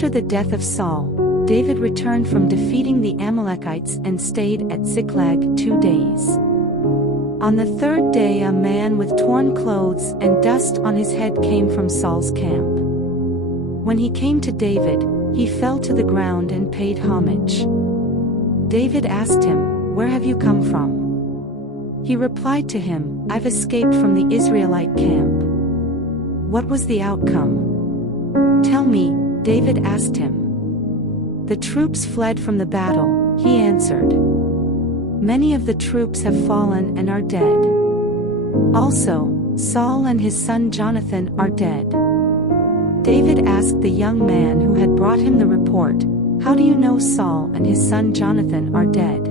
After the death of Saul, David returned from defeating the Amalekites and stayed at Ziklag 2 days. On the third day a man with torn clothes and dust on his head came from Saul's camp. When he came to David, he fell to the ground and paid homage. David asked him, "Where have you come from?" He replied to him, "I've escaped from the Israelite camp." "What was the outcome?" "Tell me," David asked him. "The troops fled from the battle," he answered. "Many of the troops have fallen and are dead. Also, Saul and his son Jonathan are dead." David asked the young man who had brought him the report, "How do you know Saul and his son Jonathan are dead?"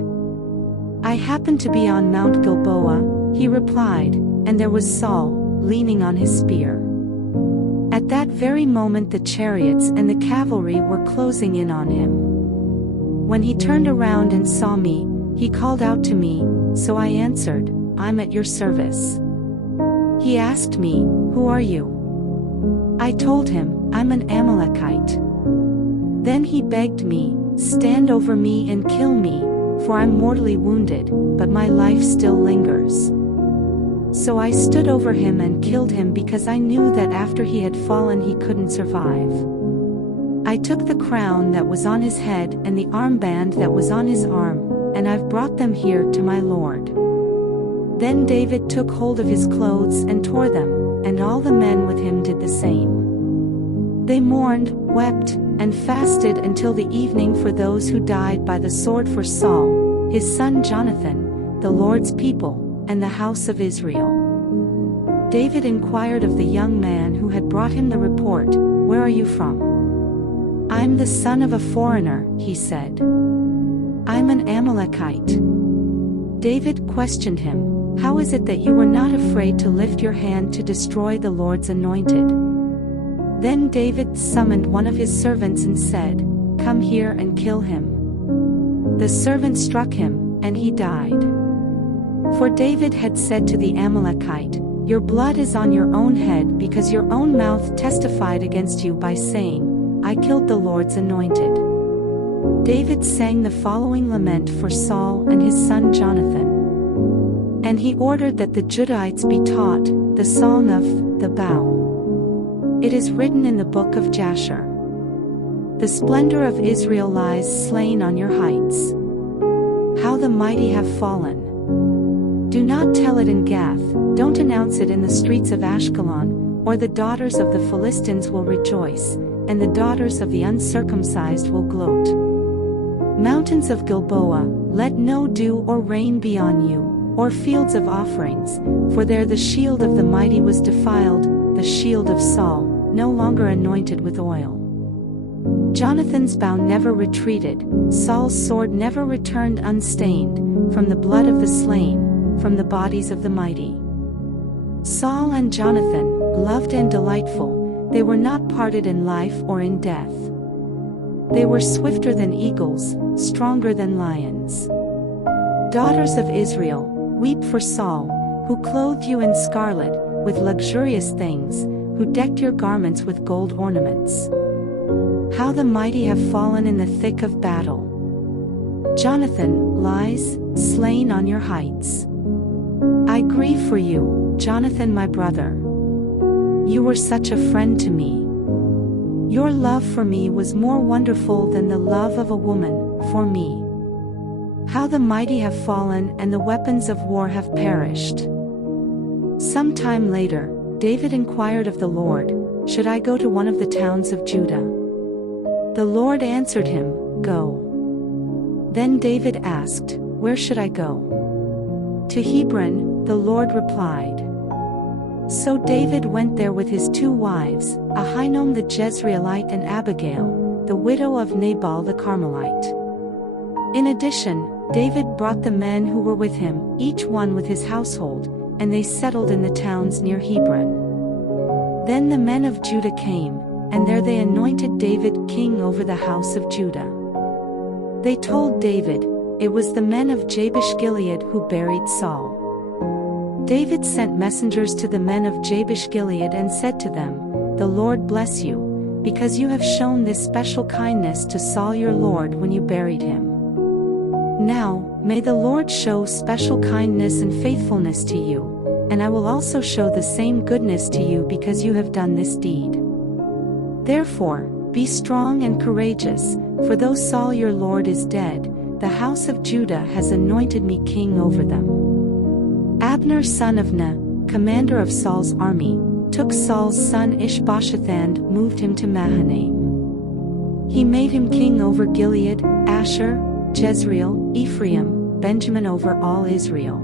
"I happened to be on Mount Gilboa," he replied, "and there was Saul, leaning on his spear. At that very moment the chariots and the cavalry were closing in on him. When he turned around and saw me, he called out to me, so I answered, 'I'm at your service.' He asked me, 'Who are you?' I told him, 'I'm an Amalekite.' Then he begged me, 'Stand over me and kill me, for I'm mortally wounded, but my life still lingers.' So I stood over him and killed him because I knew that after he had fallen he couldn't survive. I took the crown that was on his head and the armband that was on his arm, and I've brought them here to my lord." Then David took hold of his clothes and tore them, and all the men with him did the same. They mourned, wept, and fasted until the evening for those who died by the sword, for Saul, his son Jonathan, the Lord's people, and the house of Israel. David inquired of the young man who had brought him the report, "Where are you from?" "I'm the son of a foreigner," he said. "I'm an Amalekite." David questioned him, "How is it that you were not afraid to lift your hand to destroy the Lord's anointed?" Then David summoned one of his servants and said, "Come here and kill him." The servant struck him, and he died. For David had said to the Amalekite, "Your blood is on your own head, because your own mouth testified against you by saying, 'I killed the Lord's anointed.'" David sang the following lament for Saul and his son Jonathan. And he ordered that the Judahites be taught the song of the bow. It is written in the book of Jasher. "The splendor of Israel lies slain on your heights. How the mighty have fallen. Do not tell it in Gath, don't announce it in the streets of Ashkelon, or the daughters of the Philistines will rejoice, and the daughters of the uncircumcised will gloat. Mountains of Gilboa, let no dew or rain be on you, or fields of offerings, for there the shield of the mighty was defiled, the shield of Saul, no longer anointed with oil. Jonathan's bow never retreated, Saul's sword never returned unstained, from the blood of the slain, from the bodies of the mighty. Saul and Jonathan, loved and delightful, they were not parted in life or in death. They were swifter than eagles, stronger than lions. Daughters of Israel, weep for Saul, who clothed you in scarlet, with luxurious things, who decked your garments with gold ornaments. How the mighty have fallen in the thick of battle. Jonathan lies, slain on your heights. I grieve for you, Jonathan my brother. You were such a friend to me. Your love for me was more wonderful than the love of a woman, for me. How the mighty have fallen and the weapons of war have perished. Some time later, David inquired of the Lord, "Should I go to one of the towns of Judah?" The Lord answered him, "Go." Then David asked, "Where should I go?" "To Hebron," the Lord replied. So David went there with his 2 wives, Ahinoam the Jezreelite and Abigail, the widow of Nabal the Carmelite. In addition, David brought the men who were with him, each one with his household, and they settled in the towns near Hebron. Then the men of Judah came, and there they anointed David king over the house of Judah. They told David, it was the men of Jabesh Gilead who buried Saul. David sent messengers to the men of Jabesh Gilead and said to them, "The Lord bless you, because you have shown this special kindness to Saul your Lord when you buried him. Now, may the Lord show special kindness and faithfulness to you, and I will also show the same goodness to you because you have done this deed. Therefore, be strong and courageous, for though Saul your Lord is dead, the house of Judah has anointed me king over them. Abner son of Ner, commander of Saul's army, took Saul's son Ish-Bosheth and moved him to Mahanaim. He made him king over Gilead, Asher, Jezreel, Ephraim, Benjamin over all Israel.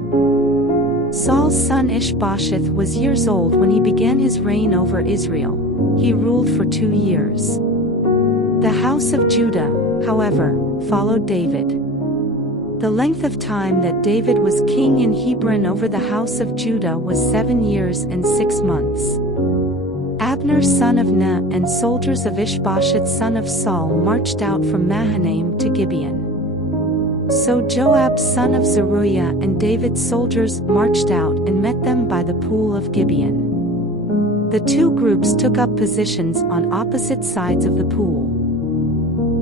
Saul's son Ish-Bosheth was years old when he began his reign over Israel. He ruled for 2 years. The house of Judah, however, followed David. The length of time that David was king in Hebron over the house of Judah was 7 years and 6 months. Abner son of Ner and soldiers of Ish-Bosheth son of Saul marched out from Mahanaim to Gibeon. So Joab son of Zeruiah and David's soldiers marched out and met them by the pool of Gibeon. The two groups took up positions on opposite sides of the pool.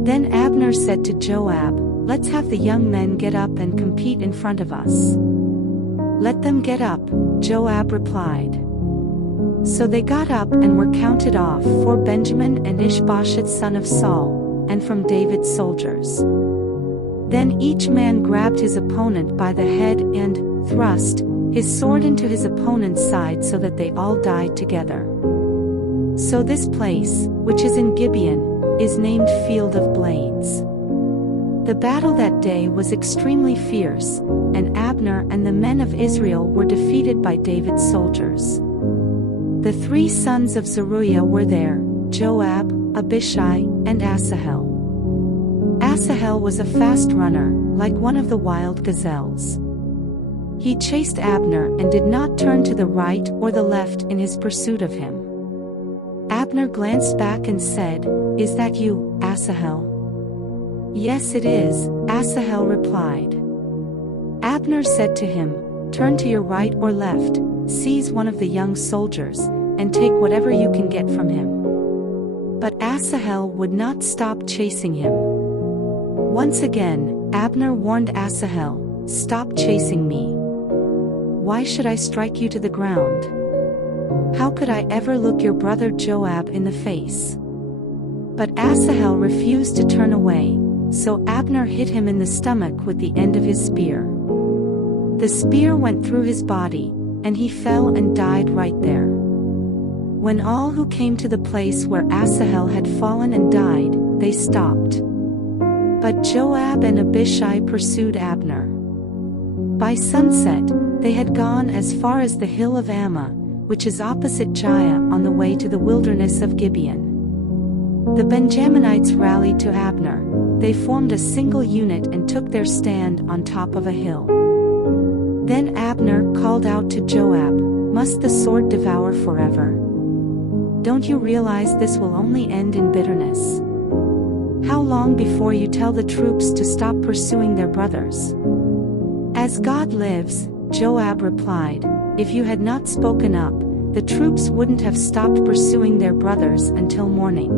Then Abner said to Joab, "Let's have the young men get up and compete in front of us." "Let them get up," Joab replied. So they got up and were counted off for Benjamin and Ish-Bosheth son of Saul, and from David's soldiers. Then each man grabbed his opponent by the head and thrust his sword into his opponent's side so that they all died together. So this place, which is in Gibeon, is named Field of Blades. The battle that day was extremely fierce, and Abner and the men of Israel were defeated by David's soldiers. The 3 sons of Zeruiah were there, Joab, Abishai, and Asahel. Asahel was a fast runner, like one of the wild gazelles. He chased Abner and did not turn to the right or the left in his pursuit of him. Abner glanced back and said, "Is that you, Asahel?" "Yes it is," Asahel replied. Abner said to him, "Turn to your right or left, seize one of the young soldiers, and take whatever you can get from him." But Asahel would not stop chasing him. Once again, Abner warned Asahel, "Stop chasing me. Why should I strike you to the ground? How could I ever look your brother Joab in the face?" But Asahel refused to turn away, so Abner hit him in the stomach with the end of his spear. The spear went through his body, and he fell and died right there. When all who came to the place where Asahel had fallen and died, they stopped. But Joab and Abishai pursued Abner. By sunset, they had gone as far as the hill of Ammah, which is opposite Giah on the way to the wilderness of Gibeon. The Benjaminites rallied to Abner. They formed a single unit and took their stand on top of a hill. Then Abner called out to Joab, "Must the sword devour forever? Don't you realize this will only end in bitterness? How long before you tell the troops to stop pursuing their brothers?" "As God lives," Joab replied, "if you had not spoken up, the troops wouldn't have stopped pursuing their brothers until morning."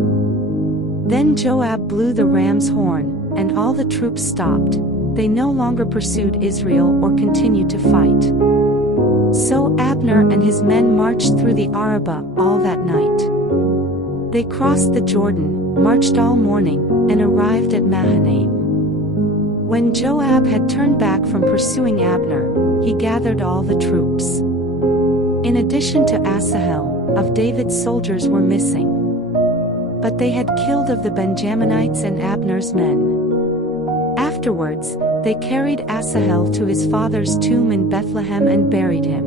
Then Joab blew the ram's horn, and all the troops stopped. They no longer pursued Israel or continued to fight. So Abner and his men marched through the Arabah all that night. They crossed the Jordan, marched all morning, and arrived at Mahanaim. When Joab had turned back from pursuing Abner, he gathered all the troops. In addition to Asahel, of David's soldiers were missing. But they had killed of the Benjaminites and Abner's men. Afterwards, they carried Asahel to his father's tomb in Bethlehem and buried him.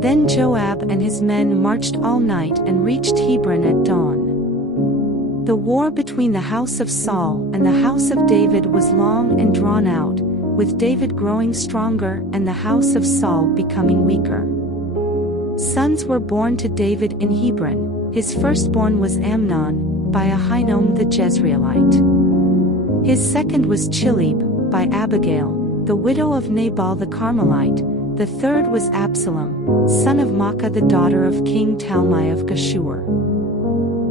Then Joab and his men marched all night and reached Hebron at dawn. The war between the house of Saul and the house of David was long and drawn out, with David growing stronger and the house of Saul becoming weaker. Sons were born to David in Hebron. His firstborn was Amnon, by Ahinoam the Jezreelite. His second was Chileab, by Abigail, the widow of Nabal the Carmelite. The third was Absalom, son of Maacah the daughter of King Talmai of Geshur.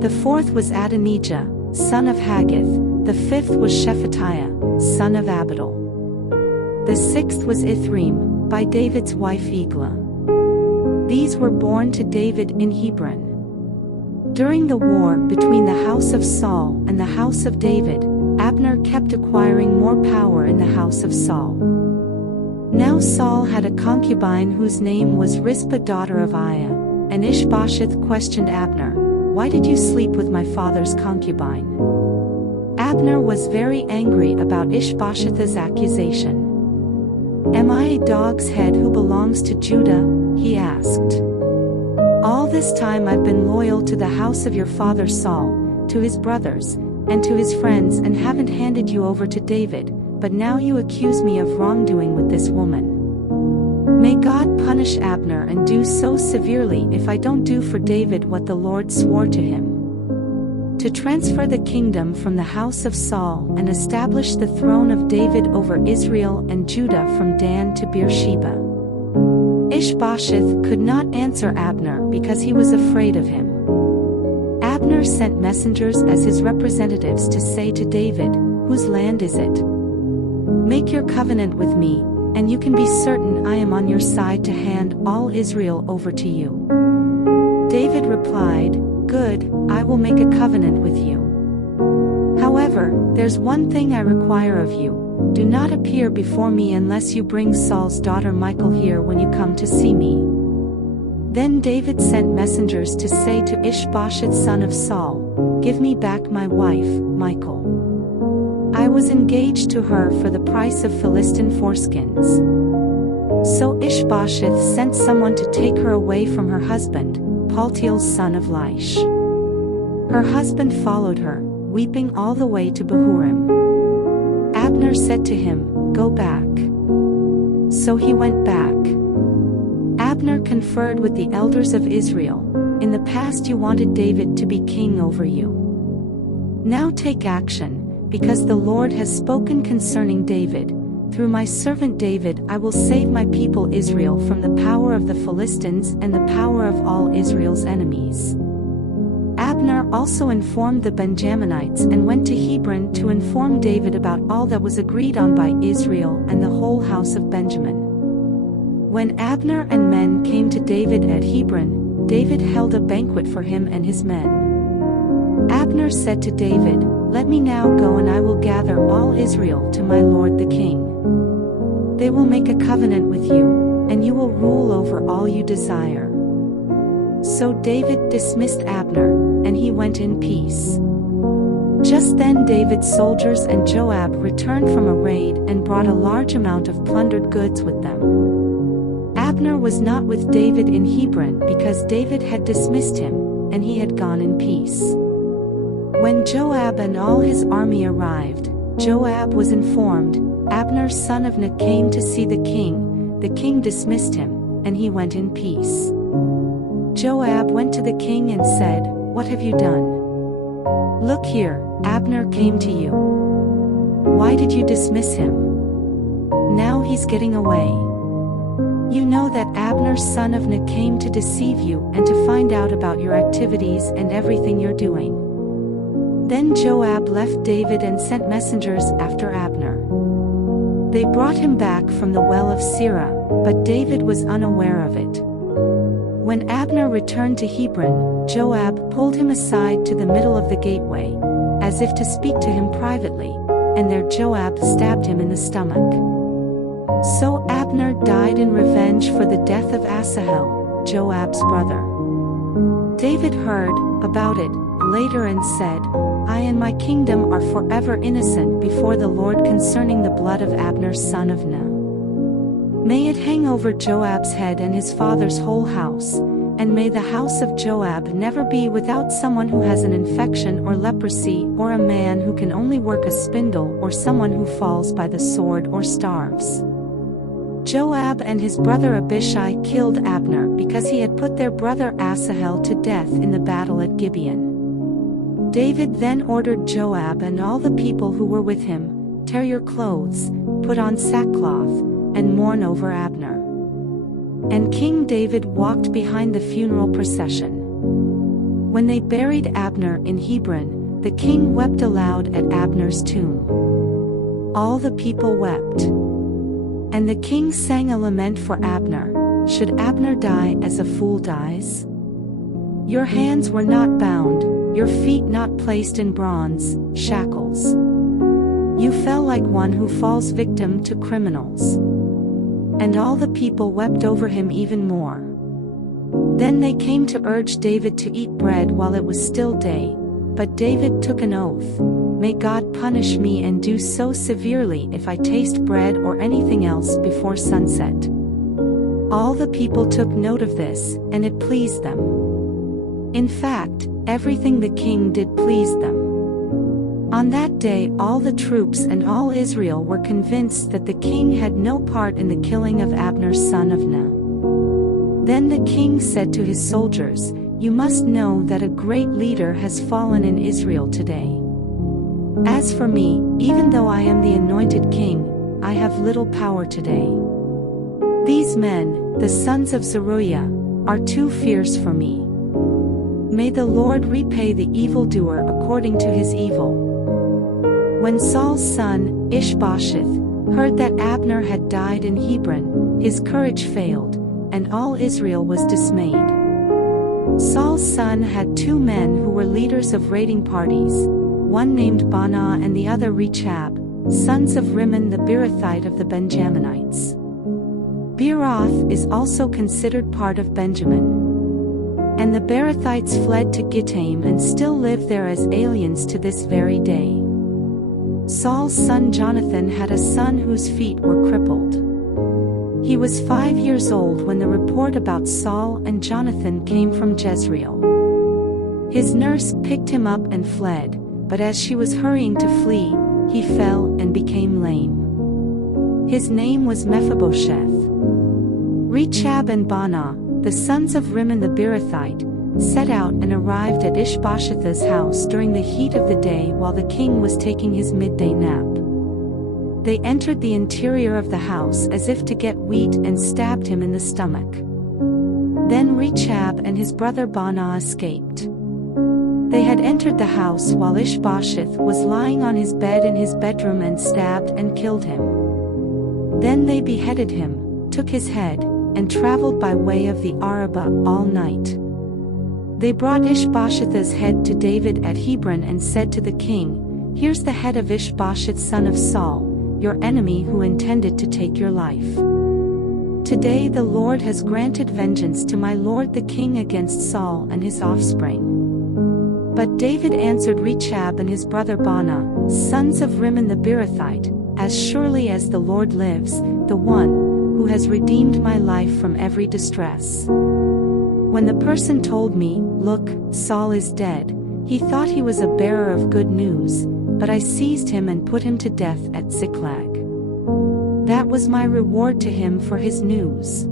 The fourth was Adonijah, son of Haggith. The fifth was Shephatiah, son of Abidal. The sixth was Ithream, by David's wife Eglah. These were born to David in Hebron. During the war between the house of Saul and the house of David, Abner kept acquiring more power in the house of Saul. Now Saul had a concubine whose name was Rizpah daughter of Aiah, and Ish-Bosheth questioned Abner, "Why did you sleep with my father's concubine?" Abner was very angry about Ish-Bosheth's accusation. "Am I a dog's head who belongs to Judah?" he asked. "All this time I've been loyal to the house of your father Saul, to his brothers, and to his friends, and haven't handed you over to David, but now you accuse me of wrongdoing with this woman. May God punish Abner and do so severely if I don't do for David what the Lord swore to him, to transfer the kingdom from the house of Saul and establish the throne of David over Israel and Judah from Dan to Beersheba." Ish-Bosheth could not answer Abner because he was afraid of him. Abner sent messengers as his representatives to say to David, "Whose land is it? Make your covenant with me, and you can be certain I am on your side to hand all Israel over to you." David replied, "Good, I will make a covenant with you. However, there's one thing I require of you. Do not appear before me unless you bring Saul's daughter Michal here when you come to see me." Then David sent messengers to say to Ish-Bosheth son of Saul, "Give me back my wife, Michal. I was engaged to her for the price of Philistine foreskins." So Ish-Bosheth sent someone to take her away from her husband, Paltiel's son of Laish. Her husband followed her, weeping all the way to Bahurim. Abner said to him, "Go back." So he went back. Abner conferred with the elders of Israel. "In the past you wanted David to be king over you. Now take action, because the Lord has spoken concerning David. Through my servant David I will save my people Israel from the power of the Philistines and the power of all Israel's enemies." Abner also informed the Benjaminites and went to Hebron to inform David about all that was agreed on by Israel and the whole house of Benjamin. When Abner and men came to David at Hebron, David held a banquet for him and his men. Abner said to David, "Let me now go and I will gather all Israel to my lord the king. They will make a covenant with you, and you will rule over all you desire." So David dismissed Abner, and he went in peace. Just then David's soldiers and Joab returned from a raid and brought a large amount of plundered goods with them. Abner was not with David in Hebron because David had dismissed him, and he had gone in peace. When Joab and all his army arrived, Joab was informed, "Abner son of Ner came to see the king." The king dismissed him, and he went in peace. Joab went to the king and said, "What have you done? Look here, Abner came to you. Why did you dismiss him? Now he's getting away. You know that Abner son of Ner came to deceive you and to find out about your activities and everything you're doing." Then Joab left David and sent messengers after Abner. They brought him back from the well of Sirah, but David was unaware of it. When Abner returned to Hebron, Joab pulled him aside to the middle of the gateway, as if to speak to him privately, and there Joab stabbed him in the stomach. So Abner died in revenge for the death of Asahel, Joab's brother. David heard about it later and said, "I and my kingdom are forever innocent before the Lord concerning the blood of Abner son of Ner. May it hang over Joab's head and his father's whole house, and may the house of Joab never be without someone who has an infection or leprosy, or a man who can only work a spindle, or someone who falls by the sword or starves." Joab and his brother Abishai killed Abner because he had put their brother Asahel to death in the battle at Gibeon. David then ordered Joab and all the people who were with him, "Tear your clothes, put on sackcloth, and mourn over Abner." And King David walked behind the funeral procession. When they buried Abner in Hebron, the king wept aloud at Abner's tomb. All the people wept. And the king sang a lament for Abner. Should Abner die as a fool dies? Your hands were not bound, your feet not placed in bronze shackles. You fell like one who falls victim to criminals. And all the people wept over him even more. Then they came to urge David to eat bread while it was still day, but David took an oath, "May God punish me and do so severely if I taste bread or anything else before sunset." All the people took note of this, and it pleased them. In fact, everything the king did pleased them. On that day all the troops and all Israel were convinced that the king had no part in the killing of Abner's son of Ner. Then the king said to his soldiers, "You must know that a great leader has fallen in Israel today. As for me, even though I am the anointed king, I have little power today. These men, the sons of Zeruiah, are too fierce for me. May the Lord repay the evildoer according to his evil." When Saul's son, Ish-Bosheth, heard that Abner had died in Hebron, his courage failed, and all Israel was dismayed. Saul's son had two men who were leaders of raiding parties, one named Baanah and the other Rechab, sons of Rimmon the Beerothite of the Benjaminites. Beeroth is also considered part of Benjamin. And the Beerothites fled to Gittaim and still live there as aliens to this very day. Saul's son Jonathan had a son whose feet were crippled. He was 5 years old when the report about Saul and Jonathan came from Jezreel. His nurse picked him up and fled, but as she was hurrying to flee, he fell and became lame. His name was Mephibosheth. Rechab and Baanah, the sons of Rimmon the Beerothite, set out and arrived at Ish-Bosheth's house during the heat of the day while the king was taking his midday nap. They entered the interior of the house as if to get wheat and stabbed him in the stomach. Then Rechab and his brother Baanah escaped. They had entered the house while Ish-Bosheth was lying on his bed in his bedroom and stabbed and killed him. Then they beheaded him, took his head, and traveled by way of the Arabah all night. They brought Ish-Bosheth's head to David at Hebron and said to the king, "Here's the head of Ish-Bosheth son of Saul, your enemy who intended to take your life. Today the Lord has granted vengeance to my lord the king against Saul and his offspring." But David answered Rechab and his brother Baanah, sons of Rimmon the Beerothite, "As surely as the Lord lives, the one who has redeemed my life from every distress. When the person told me, 'Look, Saul is dead,' he thought he was a bearer of good news, but I seized him and put him to death at Ziklag. That was my reward to him for his news.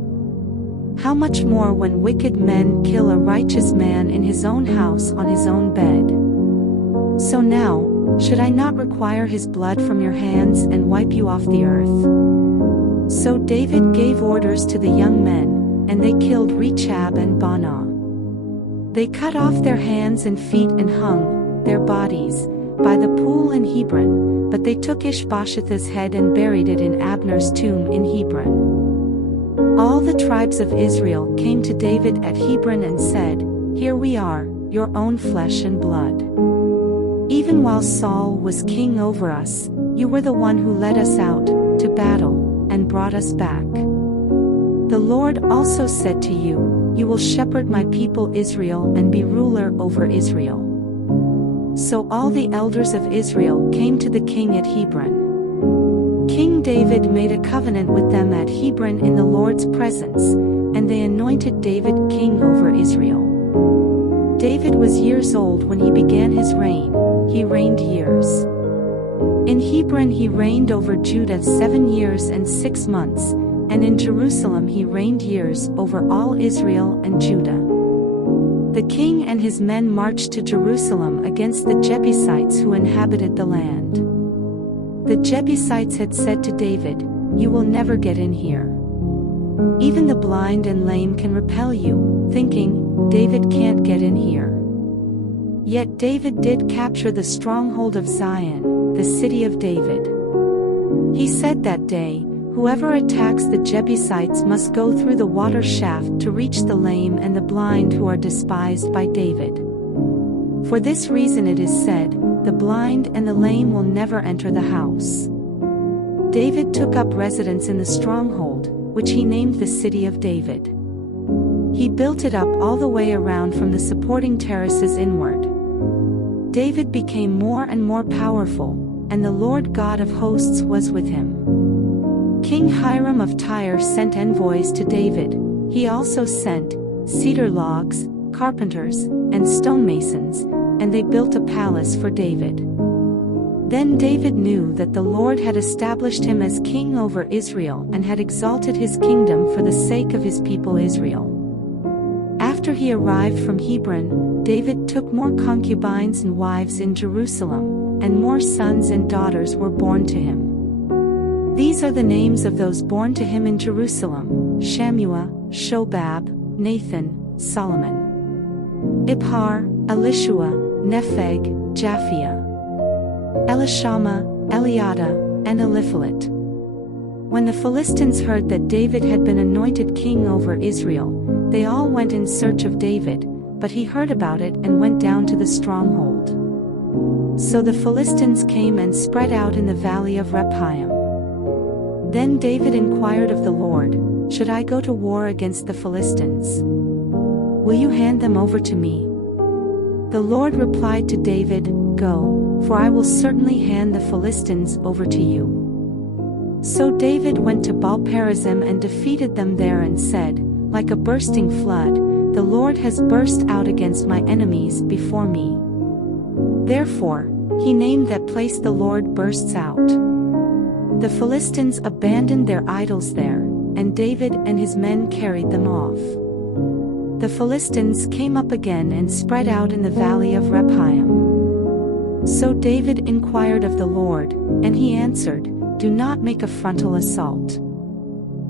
How much more when wicked men kill a righteous man in his own house on his own bed? So now, should I not require his blood from your hands and wipe you off the earth?" So David gave orders to the young men, and they killed Rechab and Baanah. They cut off their hands and feet and hung their bodies by the pool in Hebron, but they took Ish-Bosheth's head and buried it in Abner's tomb in Hebron. All the tribes of Israel came to David at Hebron and said, "Here we are, your own flesh and blood. Even while Saul was king over us, you were the one who led us out to battle and brought us back. The Lord also said to you, 'You will shepherd my people Israel and be ruler over Israel.'" So all the elders of Israel came to the king at Hebron. King David made a covenant with them at Hebron in the Lord's presence, and they anointed David king over Israel. David was years old when he began his reign. He reigned years. In Hebron he reigned over Judah 7 years and 6 months, and in Jerusalem he reigned years over all Israel and Judah. The king and his men marched to Jerusalem against the Jebusites who inhabited the land. The Jebusites had said to David, "You will never get in here. Even the blind and lame can repel you," thinking, "David can't get in here." Yet David did capture the stronghold of Zion, the city of David. He said that day, "Whoever attacks the Jebusites must go through the water shaft to reach the lame and the blind who are despised by David." For this reason it is said, "The blind and the lame will never enter the house." David took up residence in the stronghold, which he named the City of David. He built it up all the way around from the supporting terraces inward. David became more and more powerful, and the Lord God of hosts was with him. King Hiram of Tyre sent envoys to David. He also sent cedar logs, carpenters, and stonemasons, and they built a palace for David. Then David knew that the Lord had established him as king over Israel and had exalted his kingdom for the sake of his people Israel. After he arrived from Hebron, David took more concubines and wives in Jerusalem, and more sons and daughters were born to him. These are the names of those born to him in Jerusalem: Shammua, Shobab, Nathan, Solomon, Ibhar, Elishua, Nepheg, Japhia, Elishama, Eliada, and Eliphalet. When the Philistines heard that David had been anointed king over Israel, they all went in search of David, but he heard about it and went down to the stronghold. So the Philistines came and spread out in the valley of Rephaim. Then David inquired of the Lord, "Should I go to war against the Philistines? Will you hand them over to me?" The Lord replied to David, "Go, for I will certainly hand the Philistines over to you." So David went to Baal-perazim and defeated them there and said, "Like a bursting flood, the Lord has burst out against my enemies before me." Therefore, he named that place "The Lord bursts out." The Philistines abandoned their idols there, and David and his men carried them off. The Philistines came up again and spread out in the valley of Rephaim. So David inquired of the Lord, and he answered, "Do not make a frontal assault.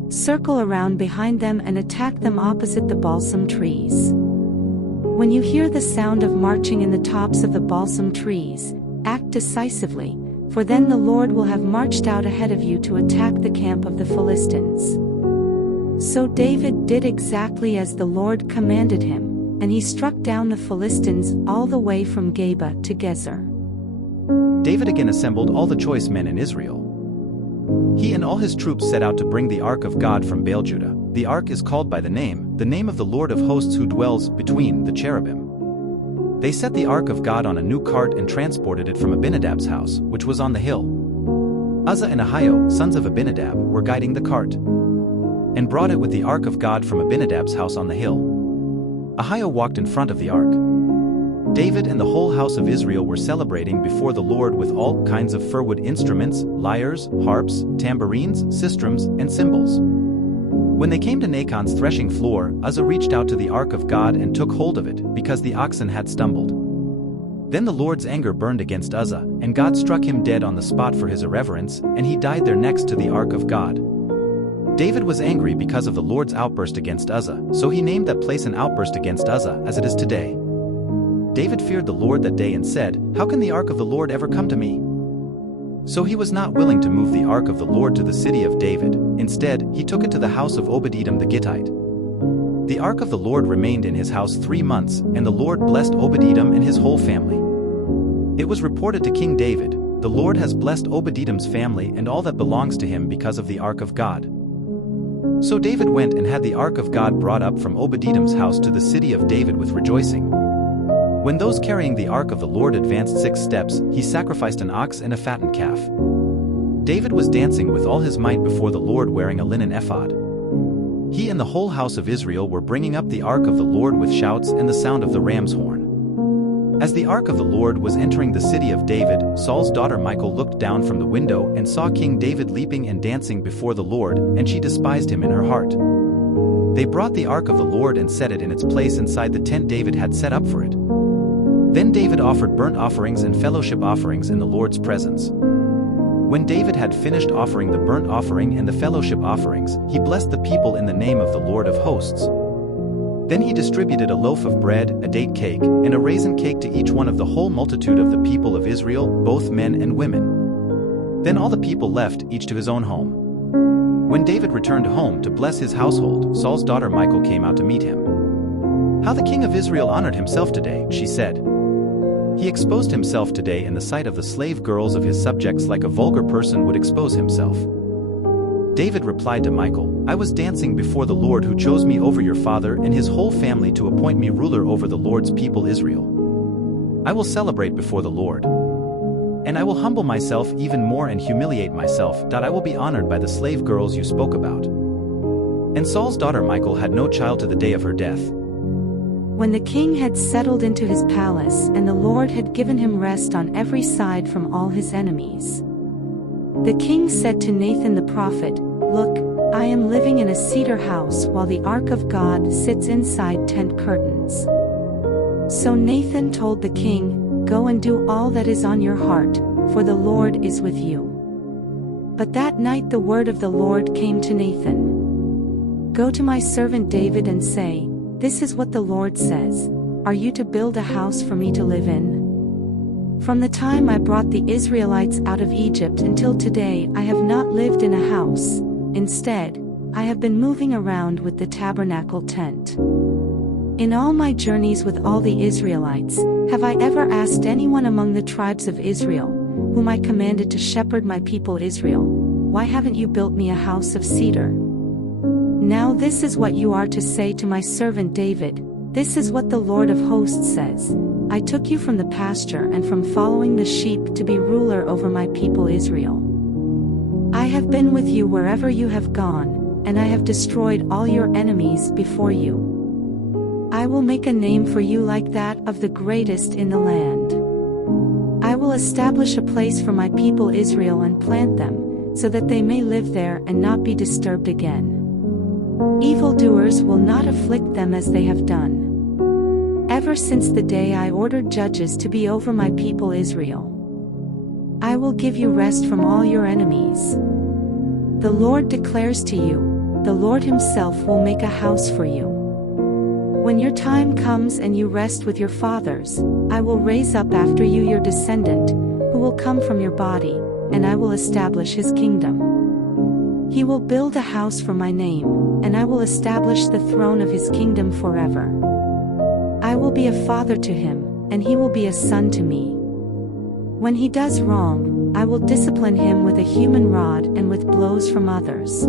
Circle around behind them and attack them opposite the balsam trees. When you hear the sound of marching in the tops of the balsam trees, act decisively, for then the Lord will have marched out ahead of you to attack the camp of the Philistines." So David did exactly as the Lord commanded him, and he struck down the Philistines all the way from Geba to Gezer. David again assembled all the choice men in Israel. He and all his troops set out to bring the ark of God from Baal-Judah. The ark is called by the name of the Lord of hosts who dwells between the cherubim. They set the ark of God on a new cart and transported it from Abinadab's house, which was on the hill. Uzzah and Ahio, sons of Abinadab, were guiding the cart, and brought it with the ark of God from Abinadab's house on the hill. Ahio walked in front of the ark. David and the whole house of Israel were celebrating before the Lord with all kinds of firwood instruments, lyres, harps, tambourines, sistrums, and cymbals. When they came to Nachon's threshing floor, Uzzah reached out to the ark of God and took hold of it, because the oxen had stumbled. Then the Lord's anger burned against Uzzah, and God struck him dead on the spot for his irreverence, and he died there next to the ark of God. David was angry because of the Lord's outburst against Uzzah, so he named that place an outburst against Uzzah as it is today. David feared the Lord that day and said, "How can the ark of the Lord ever come to me?" So he was not willing to move the ark of the Lord to the city of David. Instead, he took it to the house of Obed-Edom the Gittite. The ark of the Lord remained in his house 3 months, and the Lord blessed Obed-Edom and his whole family. It was reported to King David, "The Lord has blessed Obed-Edom's family and all that belongs to him because of the ark of God." So David went and had the ark of God brought up from Obed-Edom's house to the city of David with rejoicing. When those carrying the ark of the Lord advanced 6 steps, he sacrificed an ox and a fattened calf. David was dancing with all his might before the Lord wearing a linen ephod. He and the whole house of Israel were bringing up the ark of the Lord with shouts and the sound of the ram's horn. As the ark of the Lord was entering the city of David, Saul's daughter Michal looked down from the window and saw King David leaping and dancing before the Lord, and she despised him in her heart. They brought the ark of the Lord and set it in its place inside the tent David had set up for it. Then David offered burnt offerings and fellowship offerings in the Lord's presence. When David had finished offering the burnt offering and the fellowship offerings, he blessed the people in the name of the Lord of hosts. Then he distributed a loaf of bread, a date cake, and a raisin cake to each one of the whole multitude of the people of Israel, both men and women. Then all the people left, each to his own home. When David returned home to bless his household, Saul's daughter Michal came out to meet him. "How the king of Israel honored himself today," she said. "He exposed himself today in the sight of the slave girls of his subjects like a vulgar person would expose himself." David replied to Michal, "I was dancing before the Lord who chose me over your father and his whole family to appoint me ruler over the Lord's people Israel. I will celebrate before the Lord. And I will humble myself even more and humiliate myself, that I will be honored by the slave girls you spoke about." And Saul's daughter Michal had no child to the day of her death. When the king had settled into his palace and the Lord had given him rest on every side from all his enemies, the king said to Nathan the prophet, "Look, I am living in a cedar house while the ark of God sits inside tent curtains." So Nathan told the king, "Go and do all that is on your heart, for the Lord is with you." But that night the word of the Lord came to Nathan. "Go to my servant David and say, 'This is what the Lord says, Are you to build a house for me to live in? From the time I brought the Israelites out of Egypt until today I have not lived in a house. Instead, I have been moving around with the tabernacle tent. In all my journeys with all the Israelites, have I ever asked anyone among the tribes of Israel, whom I commanded to shepherd my people Israel, why haven't you built me a house of cedar? Now this is what you are to say to my servant David, This is what the Lord of hosts says, I took you from the pasture and from following the sheep to be ruler over my people Israel. I have been with you wherever you have gone, and I have destroyed all your enemies before you. I will make a name for you like that of the greatest in the land. I will establish a place for my people Israel and plant them, so that they may live there and not be disturbed again. Evildoers will not afflict them as they have done. Ever since the day I ordered judges to be over my people Israel, I will give you rest from all your enemies. The Lord declares to you, the Lord himself will make a house for you. When your time comes and you rest with your fathers, I will raise up after you your descendant, who will come from your body, and I will establish his kingdom. He will build a house for my name, and I will establish the throne of his kingdom forever. I will be a father to him, and he will be a son to me. When he does wrong, I will discipline him with a human rod and with blows from others.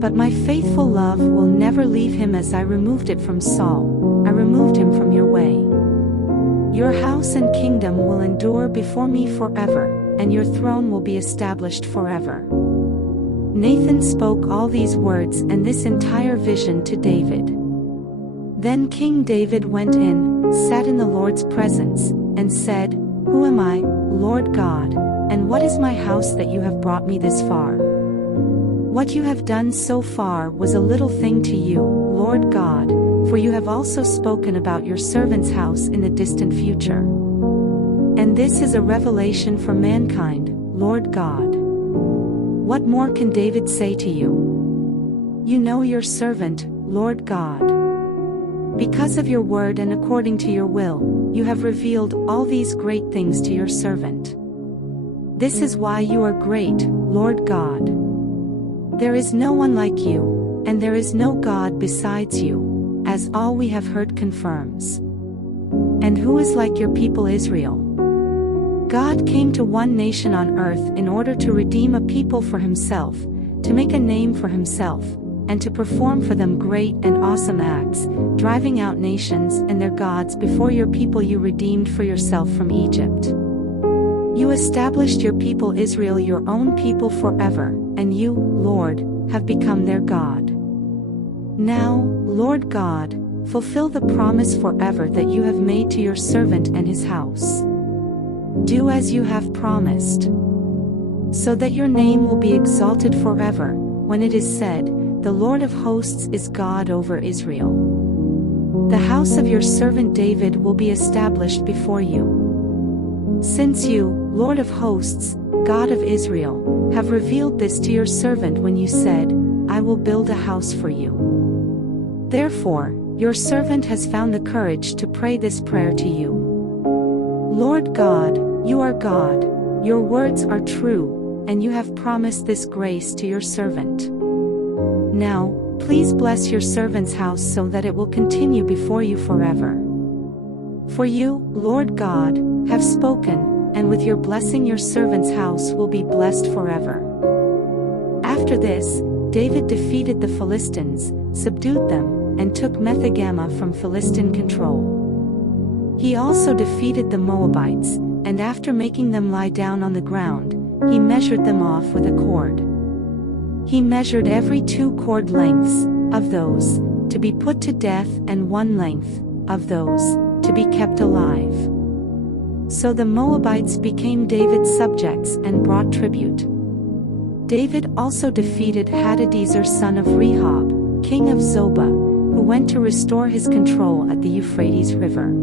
But my faithful love will never leave him as I removed it from Saul. I removed him from your way. Your house and kingdom will endure before me forever, and your throne will be established forever. Nathan spoke all these words and this entire vision to David. Then King David went in, sat in the Lord's presence, and said, Who am I, Lord God, and what is my house that you have brought me this far? What you have done so far was a little thing to you, Lord God, for you have also spoken about your servant's house in the distant future. And this is a revelation for mankind, Lord God. What more can David say to you? You know your servant, Lord God. Because of your word and according to your will, you have revealed all these great things to your servant. This is why you are great, Lord God. There is no one like you, and there is no God besides you, as all we have heard confirms. And who is like your people Israel? God came to one nation on earth in order to redeem a people for himself, to make a name for himself, and to perform for them great and awesome acts, driving out nations and their gods before your people you redeemed for yourself from Egypt. You established your people Israel your own people forever, and you, Lord, have become their God. Now, Lord God, fulfill the promise forever that you have made to your servant and his house. Do as you have promised, so that your name will be exalted forever, when it is said, The Lord of hosts is God over Israel. The house of your servant David will be established before you. Since you, Lord of hosts, God of Israel, have revealed this to your servant when you said, I will build a house for you. Therefore, your servant has found the courage to pray this prayer to you. Lord God, you are God, your words are true, and you have promised this grace to your servant. Now, please bless your servant's house so that it will continue before you forever. For you, Lord God, have spoken, and with your blessing your servant's house will be blessed forever. After this, David defeated the Philistines, subdued them, and took Methegama from Philistine control. He also defeated the Moabites, and after making them lie down on the ground, he measured them off with a cord. He measured every 2 cord lengths of those to be put to death and 1 length of those to be kept alive. So the Moabites became David's subjects and brought tribute. David also defeated Hadadezer son of Rehob, king of Zobah, who went to restore his control at the Euphrates River.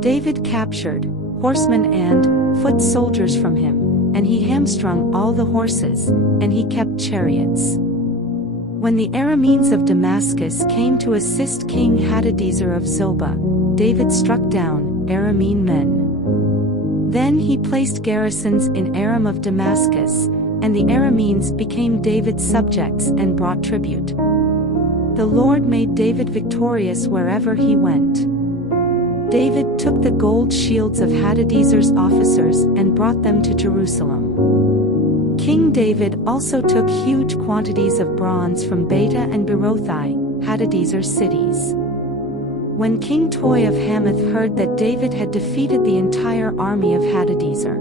David captured horsemen and foot soldiers from him, and he hamstrung all the horses, and he kept chariots. When the Arameans of Damascus came to assist King Hadadezer of Zobah, David struck down Aramean men. Then he placed garrisons in Aram of Damascus, and the Arameans became David's subjects and brought tribute. The Lord made David victorious wherever he went. David took the gold shields of Hadadezer's officers and brought them to Jerusalem. King David also took huge quantities of bronze from Beta and Berothai, Hadadezer's cities. When King Toi of Hamath heard that David had defeated the entire army of Hadadezer,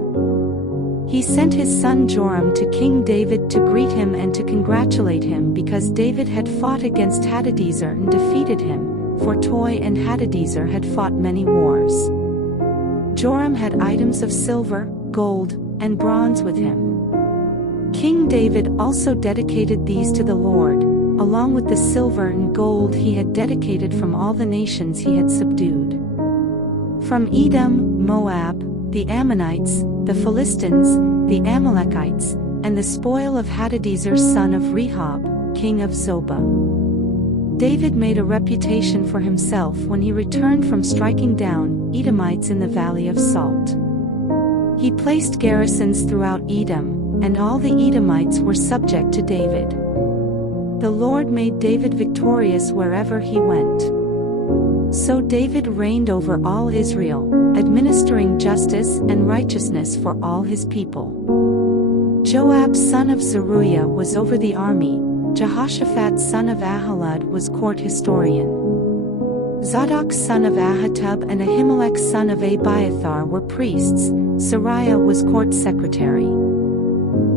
he sent his son Joram to King David to greet him and to congratulate him because David had fought against Hadadezer and defeated him, for Toi and Hadadezer had fought many wars. Joram had items of silver, gold, and bronze with him. King David also dedicated these to the Lord, along with the silver and gold he had dedicated from all the nations he had subdued. From Edom, Moab, the Ammonites, the Philistines, the Amalekites, and the spoil of Hadadezer son of Rehob, king of Zobah. David made a reputation for himself when he returned from striking down Edomites in the Valley of Salt. He placed garrisons throughout Edom, and all the Edomites were subject to David. The Lord made David victorious wherever he went. So David reigned over all Israel, administering justice and righteousness for all his people. Joab son of Zeruiah was over the army, Jehoshaphat son of Ahilud was court historian. Zadok son of Ahitub and Ahimelech son of Abiathar were priests, Sariah was court secretary.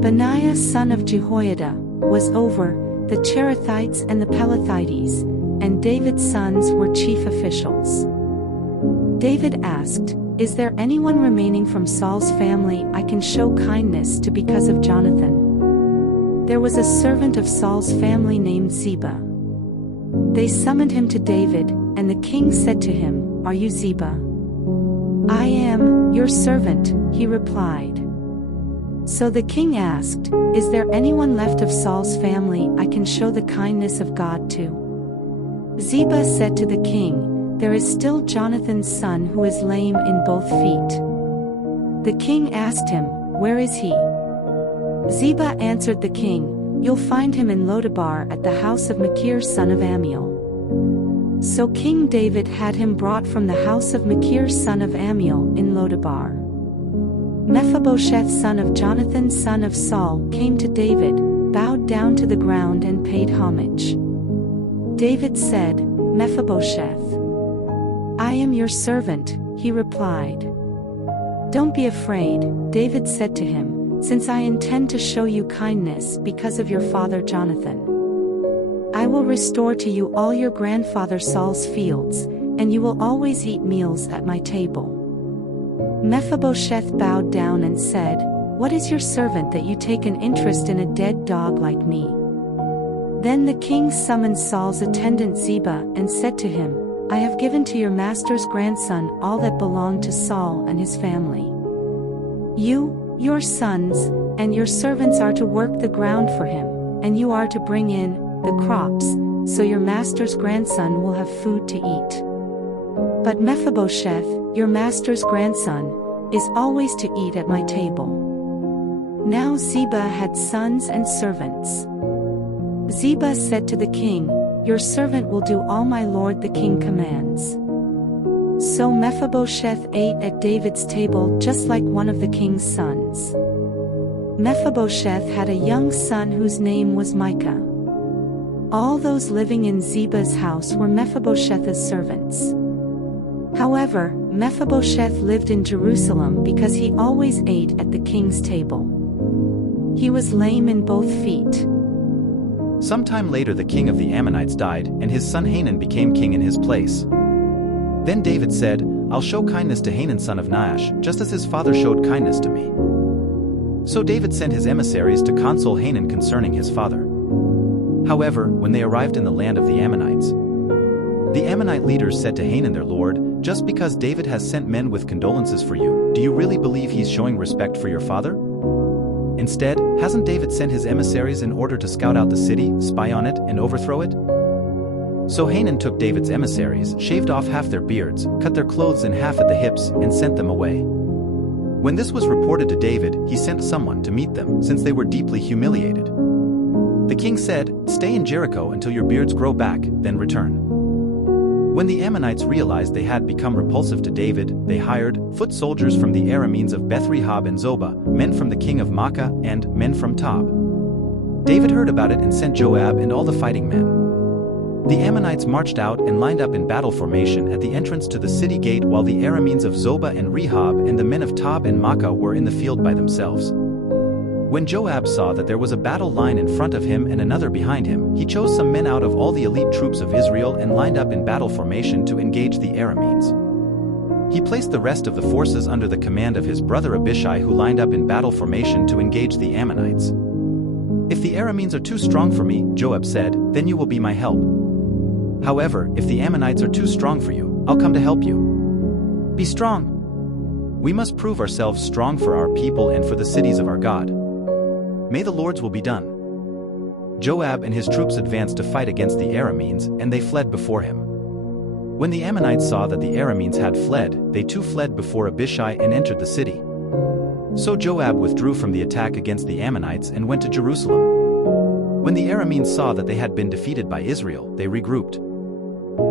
Benaiah son of Jehoiada was over the Cherethites and the Pelethites, and David's sons were chief officials. David asked, "Is there anyone remaining from Saul's family I can show kindness to because of Jonathan?" There was a servant of Saul's family named Ziba. They summoned him to David, and the king said to him, "Are you Ziba?" "I am, your servant," he replied. So the king asked, "Is there anyone left of Saul's family I can show the kindness of God to?" Ziba said to the king, "There is still Jonathan's son who is lame in both feet." The king asked him, "Where is he?" Ziba answered the king, "You'll find him in Lodabar at the house of Machir son of Ammiel." So King David had him brought from the house of Machir son of Ammiel in Lodabar. Mephibosheth son of Jonathan son of Saul came to David, bowed down to the ground and paid homage. David said, "Mephibosheth." "I am your servant," he replied. "Don't be afraid," David said to him, "since I intend to show you kindness because of your father Jonathan. I will restore to you all your grandfather Saul's fields, and you will always eat meals at my table." Mephibosheth bowed down and said, "What is your servant that you take an interest in a dead dog like me?" Then the king summoned Saul's attendant Ziba and said to him, "I have given to your master's grandson all that belonged to Saul and his family. You, your sons, and your servants are to work the ground for him, and you are to bring in the crops, so your master's grandson will have food to eat. But Mephibosheth, your master's grandson, is always to eat at my table." Now Ziba had sons and servants. Ziba said to the king, "Your servant will do all my lord the king commands." So Mephibosheth ate at David's table just like one of the king's sons. Mephibosheth had a young son whose name was Micah. All those living in Ziba's house were Mephibosheth's servants. However, Mephibosheth lived in Jerusalem because he always ate at the king's table. He was lame in both feet. Sometime later the king of the Ammonites died, and his son Hanun became king in his place. Then David said, "I'll show kindness to Hanun son of Nahash, just as his father showed kindness to me." So David sent his emissaries to console Hanun concerning his father. However, when they arrived in the land of the Ammonites, the Ammonite leaders said to Hanun their lord, "Just because David has sent men with condolences for you, do you really believe he's showing respect for your father? Instead, hasn't David sent his emissaries in order to scout out the city, spy on it, and overthrow it?" So Hanun took David's emissaries, shaved off half their beards, cut their clothes in half at the hips, and sent them away. When this was reported to David, he sent someone to meet them, since they were deeply humiliated. The king said, "Stay in Jericho until your beards grow back, then return." When the Ammonites realized they had become repulsive to David, they hired foot soldiers from the Arameans of Beth-Rehob and Zobah, men from the king of Maacah, and men from Tob. David heard about it and sent Joab and all the fighting men. The Ammonites marched out and lined up in battle formation at the entrance to the city gate, while the Arameans of Zobah and Rehob and the men of Tob and Maacah were in the field by themselves. When Joab saw that there was a battle line in front of him and another behind him, he chose some men out of all the elite troops of Israel and lined up in battle formation to engage the Arameans. He placed the rest of the forces under the command of his brother Abishai, who lined up in battle formation to engage the Ammonites. "If the Arameans are too strong for me," Joab said, "then you will be my help. However, if the Ammonites are too strong for you, I'll come to help you. Be strong. We must prove ourselves strong for our people and for the cities of our God. May the Lord's will be done." Joab and his troops advanced to fight against the Arameans, and they fled before him. When the Ammonites saw that the Arameans had fled, they too fled before Abishai and entered the city. So Joab withdrew from the attack against the Ammonites and went to Jerusalem. When the Arameans saw that they had been defeated by Israel, they regrouped.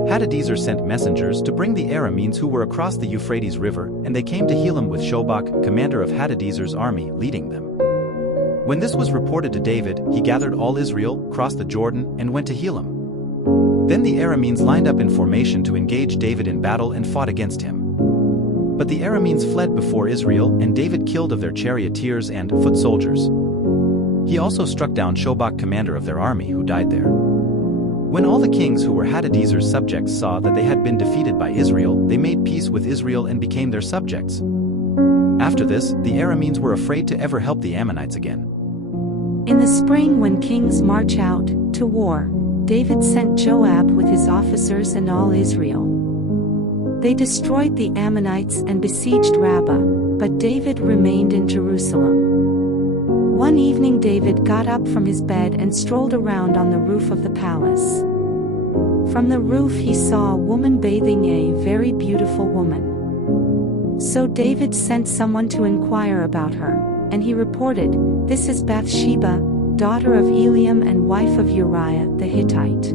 Hadadezer sent messengers to bring the Arameans who were across the Euphrates River, and they came to Helam with Shobach, commander of Hadadezer's army, leading them. When this was reported to David, he gathered all Israel, crossed the Jordan, and went to Helam. Then the Arameans lined up in formation to engage David in battle and fought against him. But the Arameans fled before Israel, and David killed of their charioteers and foot soldiers. He also struck down Shobach, commander of their army, who died there. When all the kings who were Hadadezer's subjects saw that they had been defeated by Israel, they made peace with Israel and became their subjects. After this, the Arameans were afraid to ever help the Ammonites again. In the spring, when kings march out to war, David sent Joab with his officers and all Israel. They destroyed the Ammonites and besieged Rabbah, but David remained in Jerusalem. One evening David got up from his bed and strolled around on the roof of the palace. From the roof he saw a woman bathing, a very beautiful woman. So David sent someone to inquire about her, and he reported, "This is Bathsheba, daughter of Eliam and wife of Uriah the Hittite."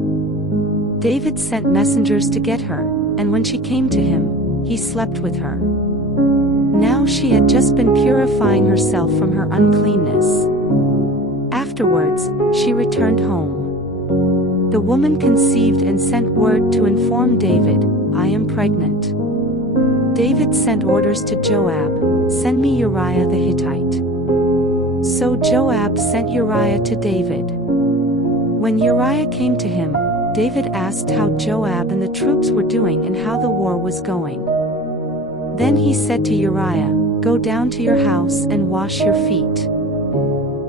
David sent messengers to get her, and when she came to him, he slept with her. Now she had just been purifying herself from her uncleanness. Afterwards, she returned home. The woman conceived and sent word to inform David, "I am pregnant." David sent orders to Joab, "Send me Uriah the Hittite." So Joab sent Uriah to David. When Uriah came to him, David asked how Joab and the troops were doing and how the war was going. Then he said to Uriah, "Go down to your house and wash your feet."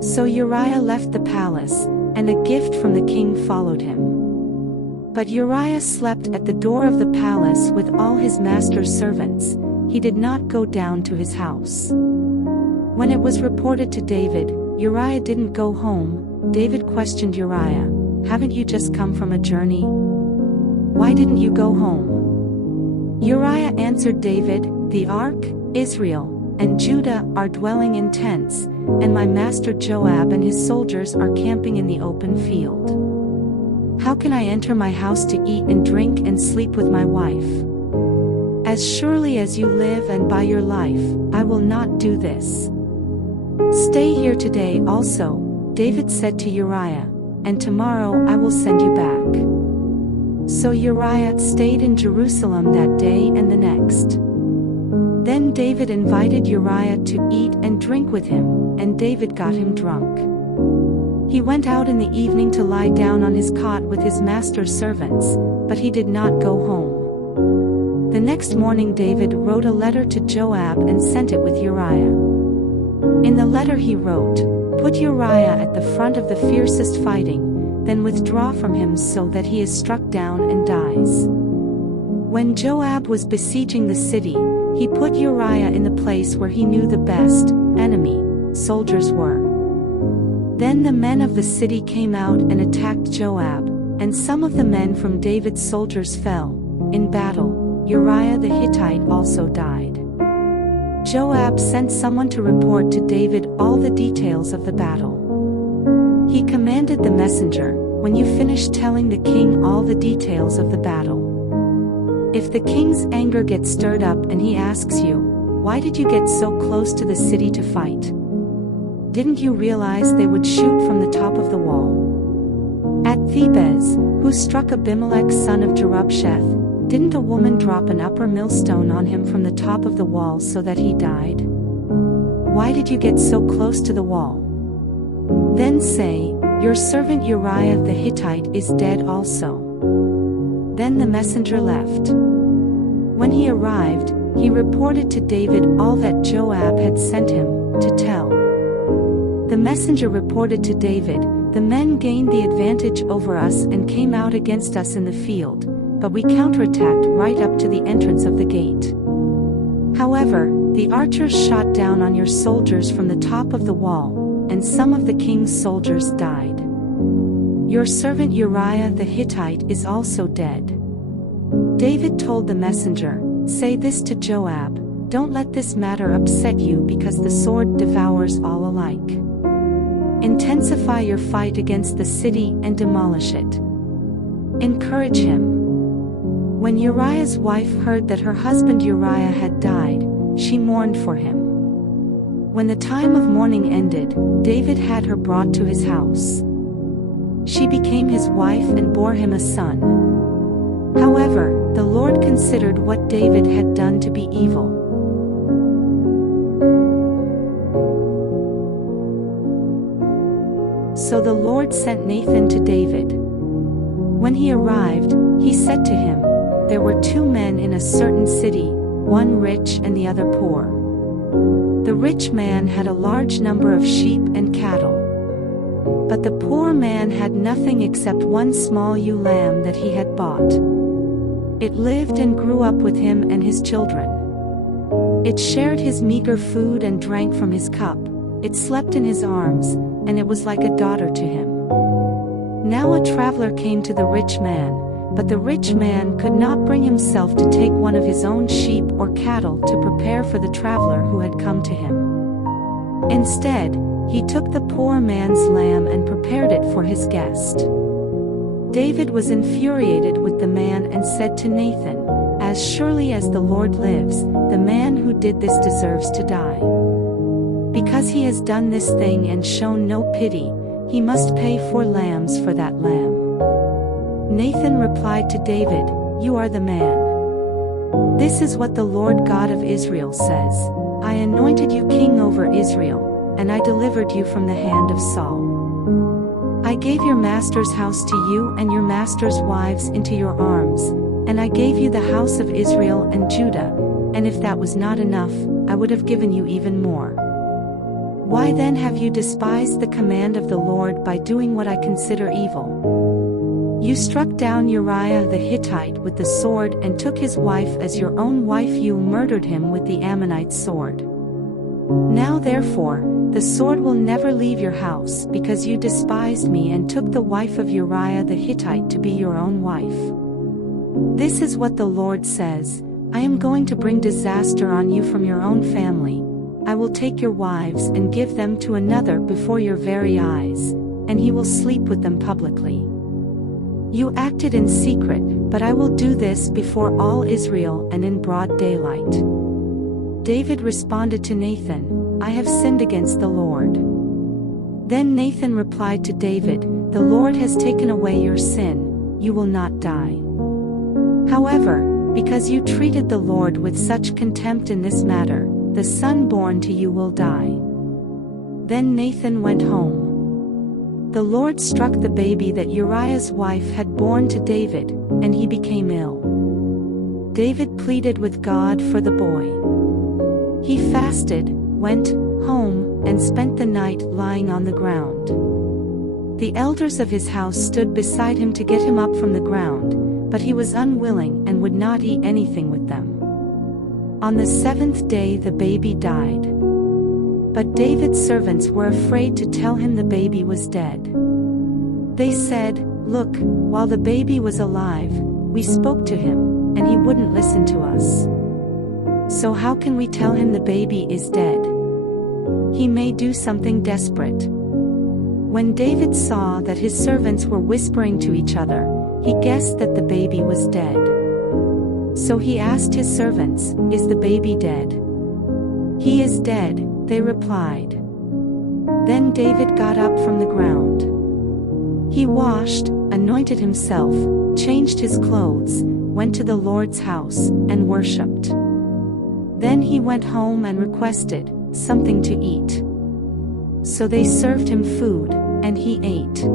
So Uriah left the palace, and a gift from the king followed him. But Uriah slept at the door of the palace with all his master's servants. He did not go down to his house. When it was reported to David, Uriah didn't go home. David questioned Uriah, haven't you just come from a journey? Why didn't you go home?" Uriah answered David, "The ark, Israel, and Judah are dwelling in tents, and my master Joab and his soldiers are camping in the open field. How can I enter my house to eat and drink and sleep with my wife? As surely as you live and by your life, I will not do this. Stay here today also," David said to Uriah, "and tomorrow I will send you back." So Uriah stayed in Jerusalem that day and the next. Then David invited Uriah to eat and drink with him, and David got him drunk. He went out in the evening to lie down on his cot with his master's servants, but he did not go home. The next morning David wrote a letter to Joab and sent it with Uriah. In the letter he wrote, "Put Uriah at the front of the fiercest fighting, then withdraw from him so that he is struck down and dies." When Joab was besieging the city, he put Uriah in the place where he knew the best enemy soldiers were. Then the men of the city came out and attacked Joab, and some of the men from David's soldiers fell. In battle, Uriah the Hittite also died. Joab sent someone to report to David all the details of the battle. He commanded the messenger, "When you finish telling the king all the details of the battle, if the king's anger gets stirred up and he asks you, 'Why did you get so close to the city to fight? Didn't you realize they would shoot from the top of the wall?' At Thebez, who struck Abimelech son of Jebusites, didn't a woman drop an upper millstone on him from the top of the wall so that he died? Why did you get so close to the wall? Then say, 'Your servant Uriah the Hittite is dead also.'" Then the messenger left. When he arrived, he reported to David all that Joab had sent him to tell. The messenger reported to David, "The men gained the advantage over us and came out against us in the field, but we counterattacked right up to the entrance of the gate. However, the archers shot down on your soldiers from the top of the wall, and some of the king's soldiers died. Your servant Uriah the Hittite is also dead." David told the messenger, "Say this to Joab, 'Don't let this matter upset you because the sword devours all alike. Intensify your fight against the city and demolish it. Encourage him." When Uriah's wife heard that her husband Uriah had died, she mourned for him. When the time of mourning ended, David had her brought to his house. She became his wife and bore him a son. However, the Lord considered what David had done to be evil. So the Lord sent Nathan to David. When he arrived, he said to him, "There were two men in a certain city, one rich and the other poor. The rich man had a large number of sheep and cattle. But the poor man had nothing except one small ewe lamb that he had bought. It lived and grew up with him and his children. It shared his meager food and drank from his cup, it slept in his arms, and it was like a daughter to him. Now a traveler came to the rich man, but the rich man could not bring himself to take one of his own sheep or cattle to prepare for the traveler who had come to him. Instead, he took the poor man's lamb and prepared it for his guest." David was infuriated with the man and said to Nathan, "As surely as the Lord lives, the man who did this deserves to die. Because he has done this thing and shown no pity, he must pay 4 lambs for that lamb." Nathan replied to David, "You are the man. This is what the Lord God of Israel says, I anointed you king over Israel, and I delivered you from the hand of Saul. I gave your master's house to you and your master's wives into your arms, and I gave you the house of Israel and Judah, and if that was not enough, I would have given you even more. Why then have you despised the command of the Lord by doing what I consider evil? You struck down Uriah the Hittite with the sword and took his wife as your own wife. You murdered him with the Ammonite sword. Now therefore, the sword will never leave your house, because you despised me and took the wife of Uriah the Hittite to be your own wife. This is what the Lord says, I am going to bring disaster on you from your own family. I will take your wives and give them to another before your very eyes, and he will sleep with them publicly. You acted in secret, but I will do this before all Israel and in broad daylight. David responded to Nathan, I have sinned against the Lord. Then Nathan replied to David, the Lord has taken away your sin, you will not die. However, because you treated the Lord with such contempt in this matter, the son born to you will die. Then Nathan went home. The Lord struck the baby that Uriah's wife had borne to David, and he became ill. David pleaded with God for the boy. He fasted, went home, and spent the night lying on the ground. The elders of his house stood beside him to get him up from the ground, but he was unwilling and would not eat anything with them. On the 7th day the baby died. But David's servants were afraid to tell him the baby was dead. They said, Look, while the baby was alive, we spoke to him, and he wouldn't listen to us. So how can we tell him the baby is dead? He may do something desperate. When David saw that his servants were whispering to each other, he guessed that the baby was dead. So he asked his servants, Is the baby dead? He is dead, they replied. Then David got up from the ground. He washed, anointed himself, changed his clothes, went to the Lord's house, and worshipped. Then he went home and requested something to eat. So they served him food, and he ate.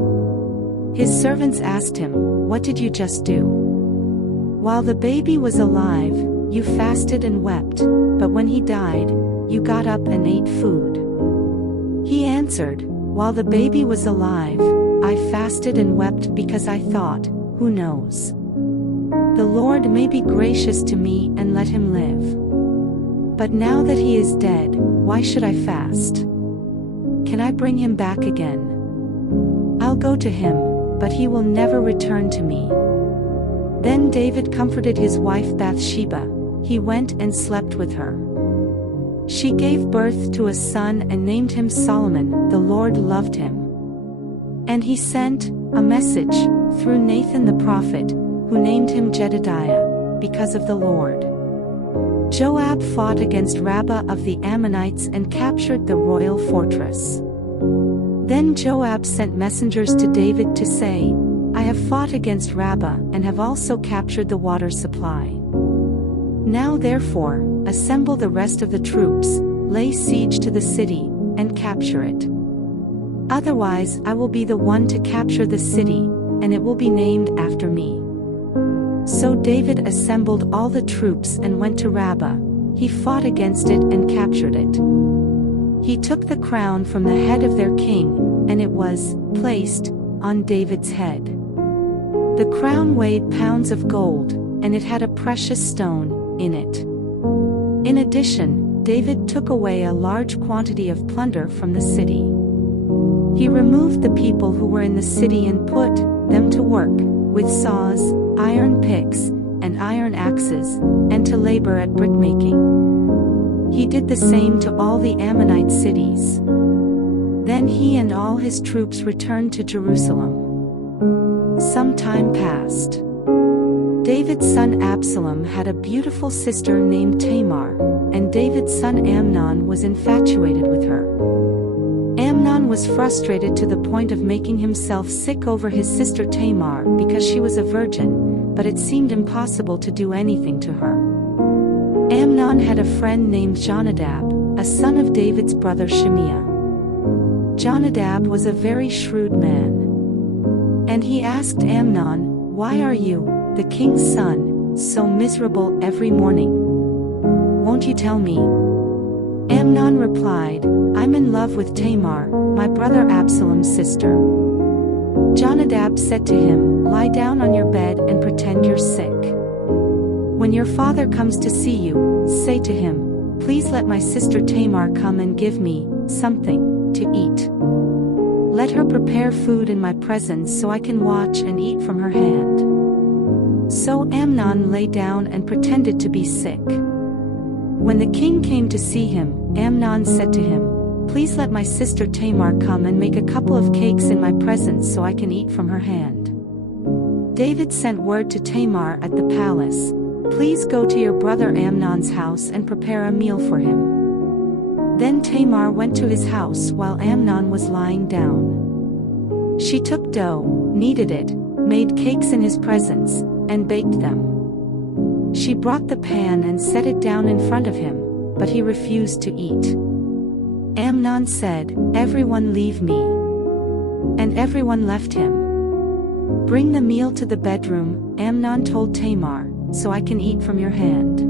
His servants asked him, What did you just do? While the baby was alive, you fasted and wept, but when he died, you got up and ate food. He answered, While the baby was alive, I fasted and wept because I thought, Who knows? The Lord may be gracious to me and let him live. But now that he is dead, why should I fast? Can I bring him back again? I'll go to him, but he will never return to me. Then David comforted his wife Bathsheba. He went and slept with her. She gave birth to a son and named him Solomon. The Lord loved him. And he sent a message through Nathan the prophet, who named him Jedidiah, because of the Lord. Joab fought against Rabbah of the Ammonites and captured the royal fortress. Then Joab sent messengers to David to say, I have fought against Rabbah and have also captured the water supply. Now therefore, assemble the rest of the troops, lay siege to the city, and capture it. Otherwise I will be the one to capture the city, and it will be named after me. So David assembled all the troops and went to Rabbah. He fought against it and captured it. He took the crown from the head of their king, and it was placed on David's head. The crown weighed pounds of gold, and it had a precious stone in it. In addition, David took away a large quantity of plunder from the city. He removed the people who were in the city and put them to work, with saws, iron picks, and iron axes, and to labor at brickmaking. He did the same to all the Ammonite cities. Then he and all his troops returned to Jerusalem. Some time passed. David's son Absalom had a beautiful sister named Tamar, and David's son Amnon was infatuated with her. Amnon was frustrated to the point of making himself sick over his sister Tamar because she was a virgin, but it seemed impossible to do anything to her. Amnon had a friend named Jonadab, a son of David's brother Shimeah. Jonadab was a very shrewd man. And he asked Amnon, Why are you, the king's son, so miserable every morning? Won't you tell me? Amnon replied, I'm in love with Tamar, my brother Absalom's sister. Jonadab said to him, Lie down on your bed and pretend you're sick. When your father comes to see you, say to him, "Please let my sister Tamar come and give me something to eat. Let her prepare food in my presence so I can watch and eat from her hand." So Amnon lay down and pretended to be sick. When the king came to see him, Amnon said to him, "Please let my sister Tamar come and make a couple of cakes in my presence so I can eat from her hand." David sent word to Tamar at the palace, "Please go to your brother Amnon's house and prepare a meal for him." Then Tamar went to his house while Amnon was lying down. She took dough, kneaded it, made cakes in his presence, and baked them. She brought the pan and set it down in front of him, but he refused to eat. Amnon said, "Everyone leave me." And everyone left him. "Bring the meal to the bedroom," Amnon told Tamar, "so I can eat from your hand."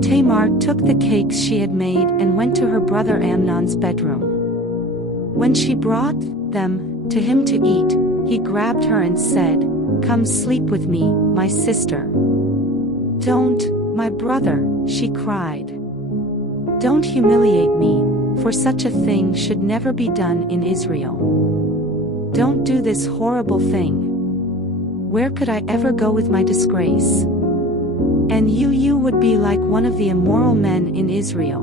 Tamar took the cakes she had made and went to her brother Amnon's bedroom. When she brought them to him to eat, he grabbed her and said, "Come sleep with me, my sister." "Don't, my brother," she cried. "Don't humiliate me, for such a thing should never be done in Israel. Don't do this horrible thing. Where could I ever go with my disgrace? And you would be like one of the immoral men in Israel.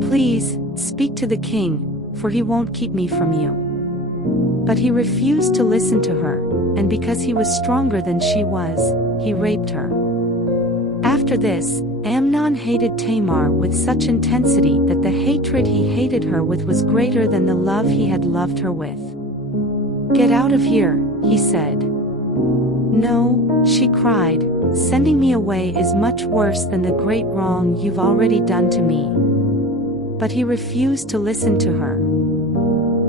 Please, speak to the king, for he won't keep me from you." But he refused to listen to her, and because he was stronger than she was, he raped her. After this, Amnon hated Tamar with such intensity that the hatred he hated her with was greater than the love he had loved her with. "Get out of here," he said. "No," she cried, "sending me away is much worse than the great wrong you've already done to me." But he refused to listen to her.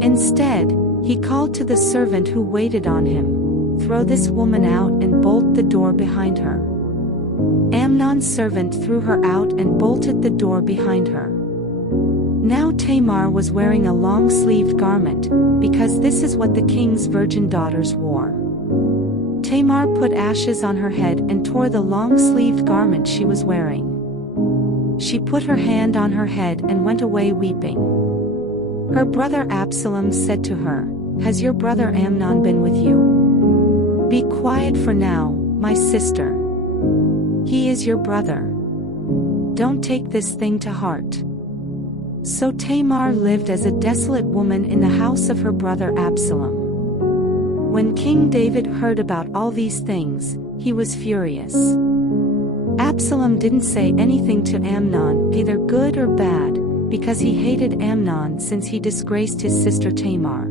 Instead, he called to the servant who waited on him, "Throw this woman out and bolt the door behind her." Amnon's servant threw her out and bolted the door behind her. Now Tamar was wearing a long-sleeved garment, because this is what the king's virgin daughters wore. Tamar put ashes on her head and tore the long-sleeved garment she was wearing. She put her hand on her head and went away weeping. Her brother Absalom said to her, "Has your brother Amnon been with you? Be quiet for now, my sister. He is your brother. Don't take this thing to heart." So Tamar lived as a desolate woman in the house of her brother Absalom. When King David heard about all these things, he was furious. Absalom didn't say anything to Amnon, either good or bad, because he hated Amnon since he disgraced his sister Tamar.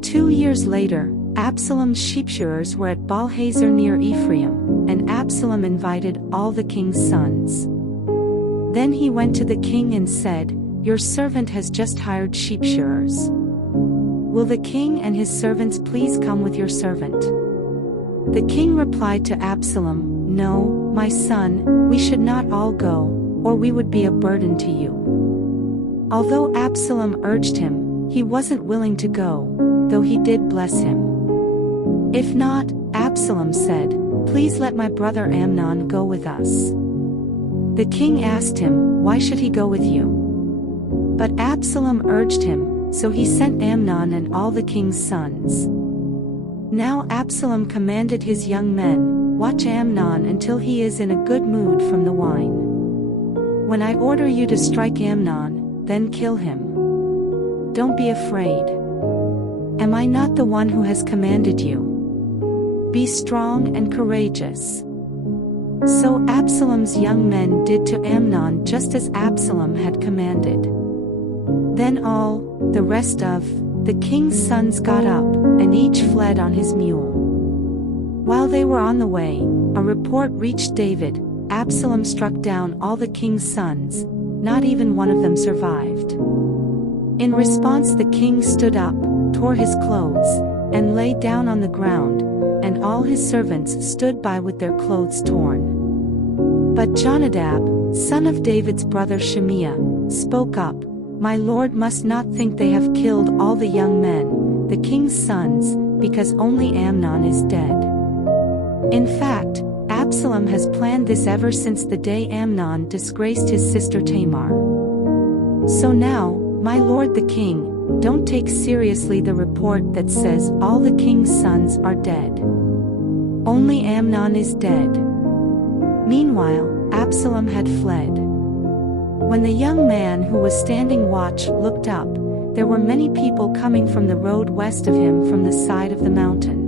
2 years later, Absalom's sheepshearers were at Baal-hazor near Ephraim, and Absalom invited all the king's sons. Then he went to the king and said, "Your servant has just hired sheepshearers. Will the king and his servants please come with your servant?" The king replied to Absalom, "No, my son, we should not all go, or we would be a burden to you." Although Absalom urged him, he wasn't willing to go, though he did bless him. "If not," Absalom said, "please let my brother Amnon go with us." The king asked him, "Why should he go with you?" But Absalom urged him, so he sent Amnon and all the king's sons. Now Absalom commanded his young men, "Watch Amnon until he is in a good mood from the wine. When I order you to strike Amnon, then kill him. Don't be afraid. Am I not the one who has commanded you? Be strong and courageous." So Absalom's young men did to Amnon just as Absalom had commanded. Then all the rest of the king's sons got up, and each fled on his mule. While they were on the way, a report reached David, "Absalom struck down all the king's sons, not even one of them survived." In response, the king stood up, tore his clothes, and lay down on the ground, and all his servants stood by with their clothes torn. But Jonadab, son of David's brother Shimea, spoke up, "My lord must not think they have killed all the young men, the king's sons, because only Amnon is dead." In fact, Absalom has planned this ever since the day Amnon disgraced his sister Tamar. So now, my lord the king, don't take seriously the report that says all the king's sons are dead. Only Amnon is dead." Meanwhile, Absalom had fled. When the young man who was standing watch looked up, there were many people coming from the road west of him from the side of the mountain.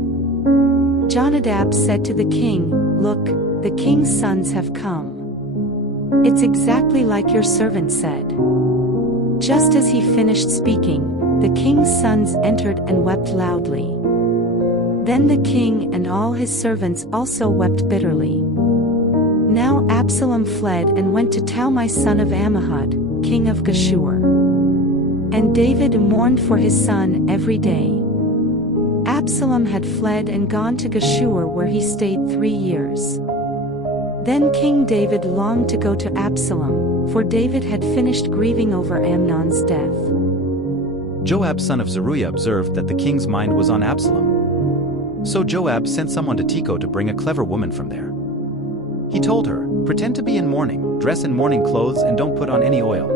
Jonadab said to the king, "Look, the king's sons have come. It's exactly like your servant said." Just as he finished speaking, the king's sons entered and wept loudly. Then the king and all his servants also wept bitterly. Now Absalom fled and went to Talmai son of Ammihud, king of Geshur. And David mourned for his son every day. Absalom had fled and gone to Geshur, where he stayed 3 years. Then King David longed to go to Absalom, for David had finished grieving over Amnon's death. Joab son of Zeruiah observed that the king's mind was on Absalom. So Joab sent someone to Tekoa to bring a clever woman from there. He told her, "Pretend to be in mourning, dress in mourning clothes and don't put on any oil.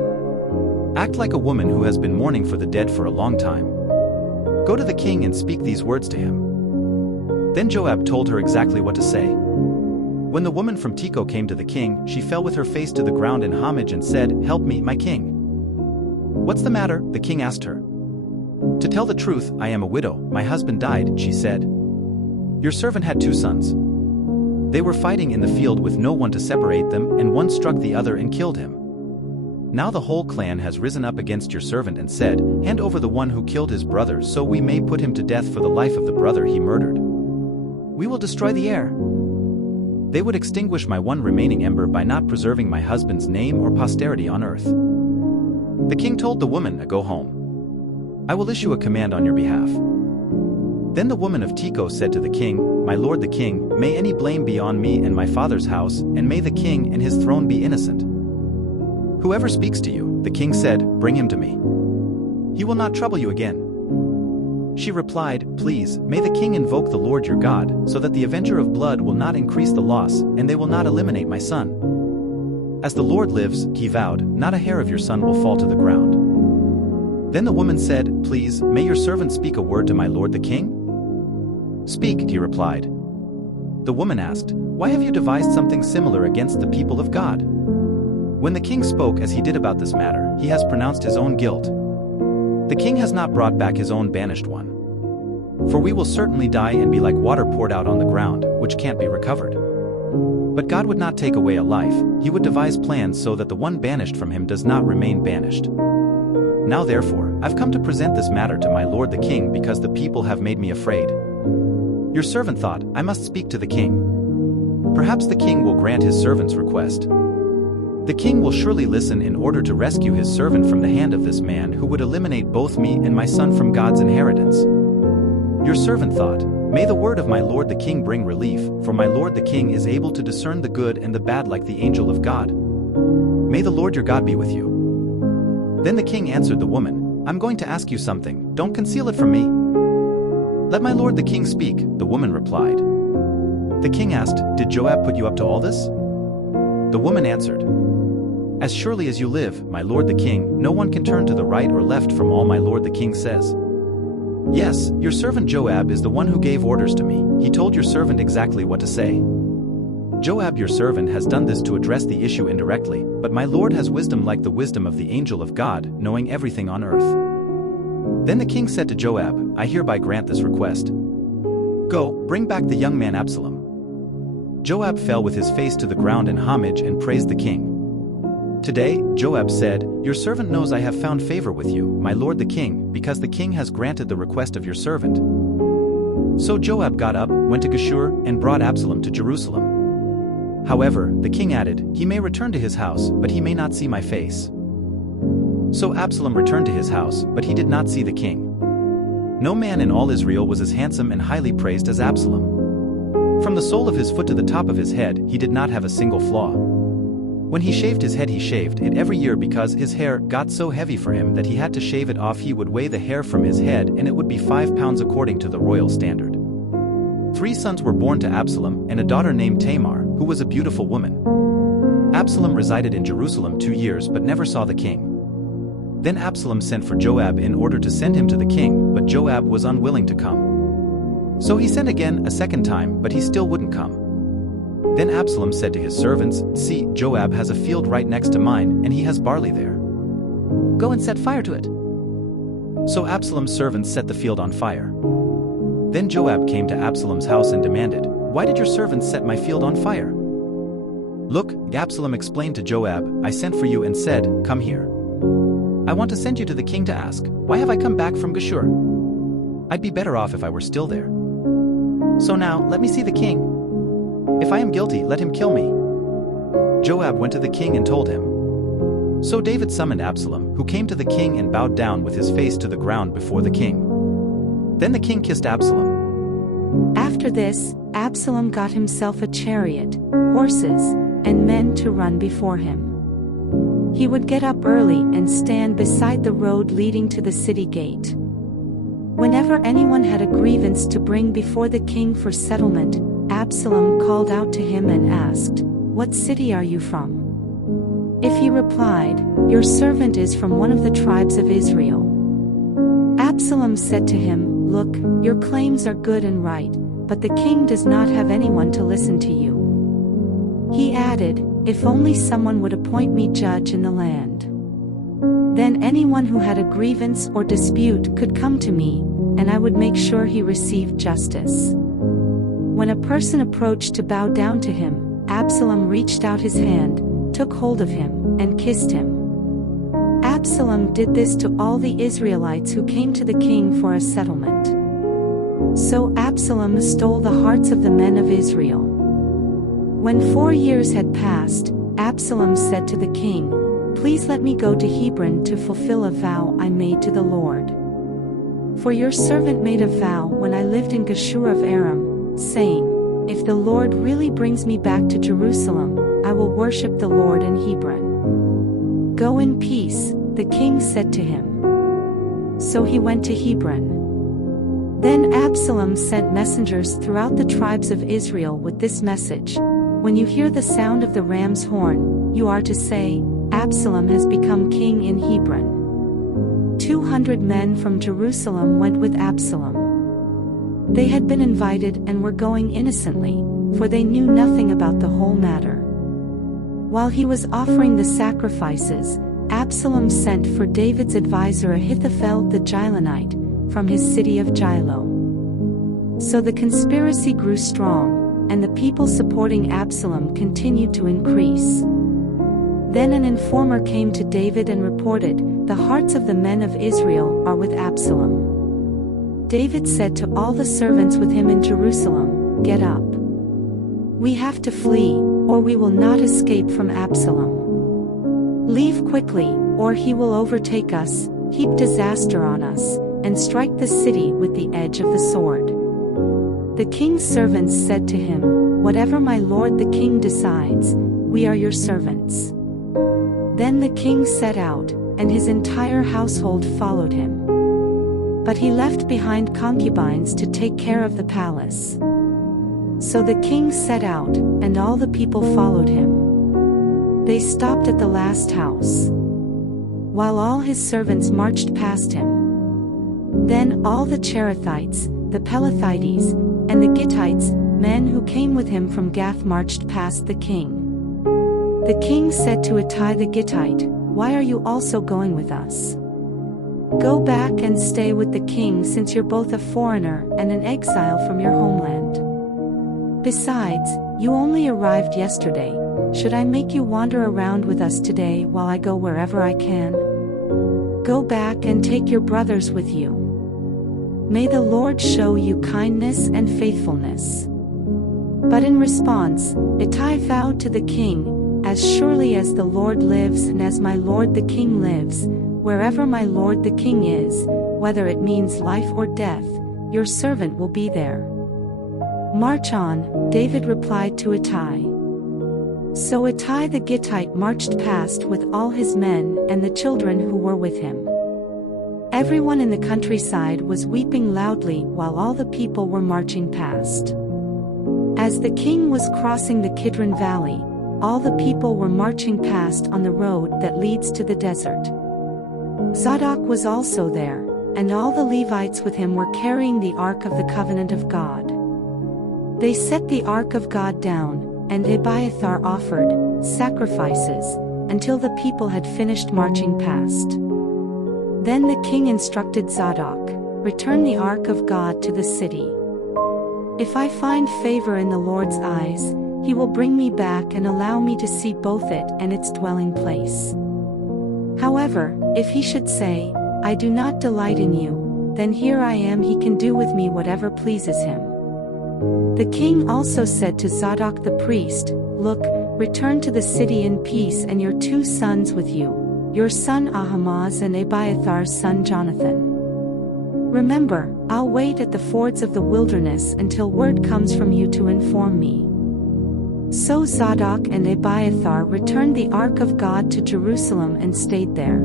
Act like a woman who has been mourning for the dead for a long time. Go to the king and speak these words to him." Then Joab told her exactly what to say. When the woman from Tekoa came to the king, she fell with her face to the ground in homage and said, "Help me, my king." "What's the matter?" the king asked her. "To tell the truth, I am a widow, my husband died," she said. "Your servant had 2 sons. They were fighting in the field with no one to separate them, and one struck the other and killed him. Now the whole clan has risen up against your servant and said, 'Hand over the one who killed his brother so we may put him to death for the life of the brother he murdered. We will destroy the heir.' They would extinguish my one remaining ember by not preserving my husband's name or posterity on earth." The king told the woman, "Go home. I will issue a command on your behalf." Then the woman of Tekoa said to the king, "My lord the king, may any blame be on me and my father's house, and may the king and his throne be innocent." "Whoever speaks to you," the king said, "bring him to me. He will not trouble you again." She replied, "Please, may the king invoke the Lord your God, so that the avenger of blood will not increase the loss, and they will not eliminate my son. As the Lord lives," he vowed, "not a hair of your son will fall to the ground." Then the woman said, "Please, may your servant speak a word to my lord the king?" "Speak," he replied. The woman asked, "Why have you devised something similar against the people of God?" When the king spoke as he did about this matter, he has pronounced his own guilt. The king has not brought back his own banished one. For we will certainly die and be like water poured out on the ground, which can't be recovered. But God would not take away a life, he would devise plans so that the one banished from him does not remain banished. Now therefore, I've come to present this matter to my lord the king because the people have made me afraid. Your servant thought, I must speak to the king. Perhaps the king will grant his servant's request. The king will surely listen in order to rescue his servant from the hand of this man who would eliminate both me and my son from God's inheritance. Your servant thought, may the word of my lord the king bring relief, for my lord the king is able to discern the good and the bad like the angel of God. May the Lord your God be with you. Then the king answered the woman, I'm going to ask you something, don't conceal it from me. Let my lord the king speak, the woman replied. The king asked, Did Joab put you up to all this? The woman answered, As surely as you live, my lord the king, no one can turn to the right or left from all my lord the king says. Yes, your servant Joab is the one who gave orders to me, he told your servant exactly what to say. Joab your servant has done this to address the issue indirectly, but my lord has wisdom like the wisdom of the angel of God, knowing everything on earth. Then the king said to Joab, I hereby grant this request. Go, bring back the young man Absalom. Joab fell with his face to the ground in homage and praised the king. Today, Joab said, Your servant knows I have found favor with you, my lord the king, because the king has granted the request of your servant. So Joab got up, went to Geshur, and brought Absalom to Jerusalem. However, the king added, He may return to his house, but he may not see my face. So Absalom returned to his house, but he did not see the king. No man in all Israel was as handsome and highly praised as Absalom. From the sole of his foot to the top of his head, he did not have a single flaw. When he shaved his head, he shaved it every year because his hair got so heavy for him that he had to shave it off. He would weigh the hair from his head and it would be 5 pounds according to the royal standard. 3 sons were born to Absalom and a daughter named Tamar, who was a beautiful woman. Absalom resided in Jerusalem 2 years but never saw the king. Then Absalom sent for Joab in order to send him to the king, but Joab was unwilling to come. So he sent again a second time, but he still wouldn't come. Then Absalom said to his servants, "See, Joab has a field right next to mine, and he has barley there. Go and set fire to it." So Absalom's servants set the field on fire. Then Joab came to Absalom's house and demanded, "Why did your servants set my field on fire?" "Look," Absalom explained to Joab, "I sent for you and said, 'Come here. I want to send you to the king to ask, why have I come back from Geshur? I'd be better off if I were still there. So now, let me see the king. If I am guilty, let him kill me." Joab went to the king and told him. So David summoned Absalom, who came to the king and bowed down with his face to the ground before the king. Then the king kissed Absalom. After this, Absalom got himself a chariot, horses, and men to run before him. He would get up early and stand beside the road leading to the city gate. Whenever anyone had a grievance to bring before the king for settlement, Absalom called out to him and asked, "What city are you from?" If he replied, "Your servant is from one of the tribes of Israel," Absalom said to him, "Look, your claims are good and right, but the king does not have anyone to listen to you." He added, "If only someone would appoint me judge in the land. Then anyone who had a grievance or dispute could come to me, and I would make sure he received justice." When a person approached to bow down to him, Absalom reached out his hand, took hold of him, and kissed him. Absalom did this to all the Israelites who came to the king for a settlement. So Absalom stole the hearts of the men of Israel. When 4 years had passed, Absalom said to the king, "Please let me go to Hebron to fulfill a vow I made to the Lord. For your servant made a vow when I lived in Geshur of Aram, saying, 'If the Lord really brings me back to Jerusalem, I will worship the Lord in Hebron.' Go in peace," the king said to him. So he went to Hebron. Then Absalom sent messengers throughout the tribes of Israel with this message, "When you hear the sound of the ram's horn, you are to say, 'Absalom has become king in Hebron.'" 200 men from Jerusalem went with Absalom. They had been invited and were going innocently, for they knew nothing about the whole matter. While he was offering the sacrifices, Absalom sent for David's advisor Ahithophel the Gilonite, from his city of Gilo. So the conspiracy grew strong, and the people supporting Absalom continued to increase. Then an informer came to David and reported, "The hearts of the men of Israel are with Absalom." David said to all the servants with him in Jerusalem, "Get up. We have to flee, or we will not escape from Absalom. Leave quickly, or he will overtake us, heap disaster on us, and strike the city with the edge of the sword." The king's servants said to him, "Whatever my lord the king decides, we are your servants." Then the king set out, and his entire household followed him. But he left behind concubines to take care of the palace. So the king set out, and all the people followed him. They stopped at the last house, while all his servants marched past him. Then all the Cherethites, the Pelethites, and the Gittites, men who came with him from Gath, marched past the king. The king said to Ittai the Gittite, "Why are you also going with us? Go back and stay with the king, since you're both a foreigner and an exile from your homeland. Besides, you only arrived yesterday. Should I make you wander around with us today while I go wherever I can? Go back and take your brothers with you. May the Lord show you kindness and faithfulness." But in response, Ittai vowed to the king, "As surely as the Lord lives and as my lord the king lives, wherever my lord the king is, whether it means life or death, your servant will be there." "March on," David replied to Ittai. So Ittai the Gittite marched past with all his men and the children who were with him. Everyone in the countryside was weeping loudly while all the people were marching past. As the king was crossing the Kidron Valley, all the people were marching past on the road that leads to the desert. Zadok was also there, and all the Levites with him were carrying the Ark of the Covenant of God. They set the Ark of God down, and Abiathar offered sacrifices until the people had finished marching past. Then the king instructed Zadok, "Return the Ark of God to the city. If I find favor in the Lord's eyes, he will bring me back and allow me to see both it and its dwelling place. However, if he should say, 'I do not delight in you,' then here I am, he can do with me whatever pleases him." The king also said to Zadok the priest, "Look, return to the city in peace and your 2 sons with you, your son Ahimaaz and Abiathar's son Jonathan. Remember, I'll wait at the fords of the wilderness until word comes from you to inform me." So Zadok and Abiathar returned the Ark of God to Jerusalem and stayed there.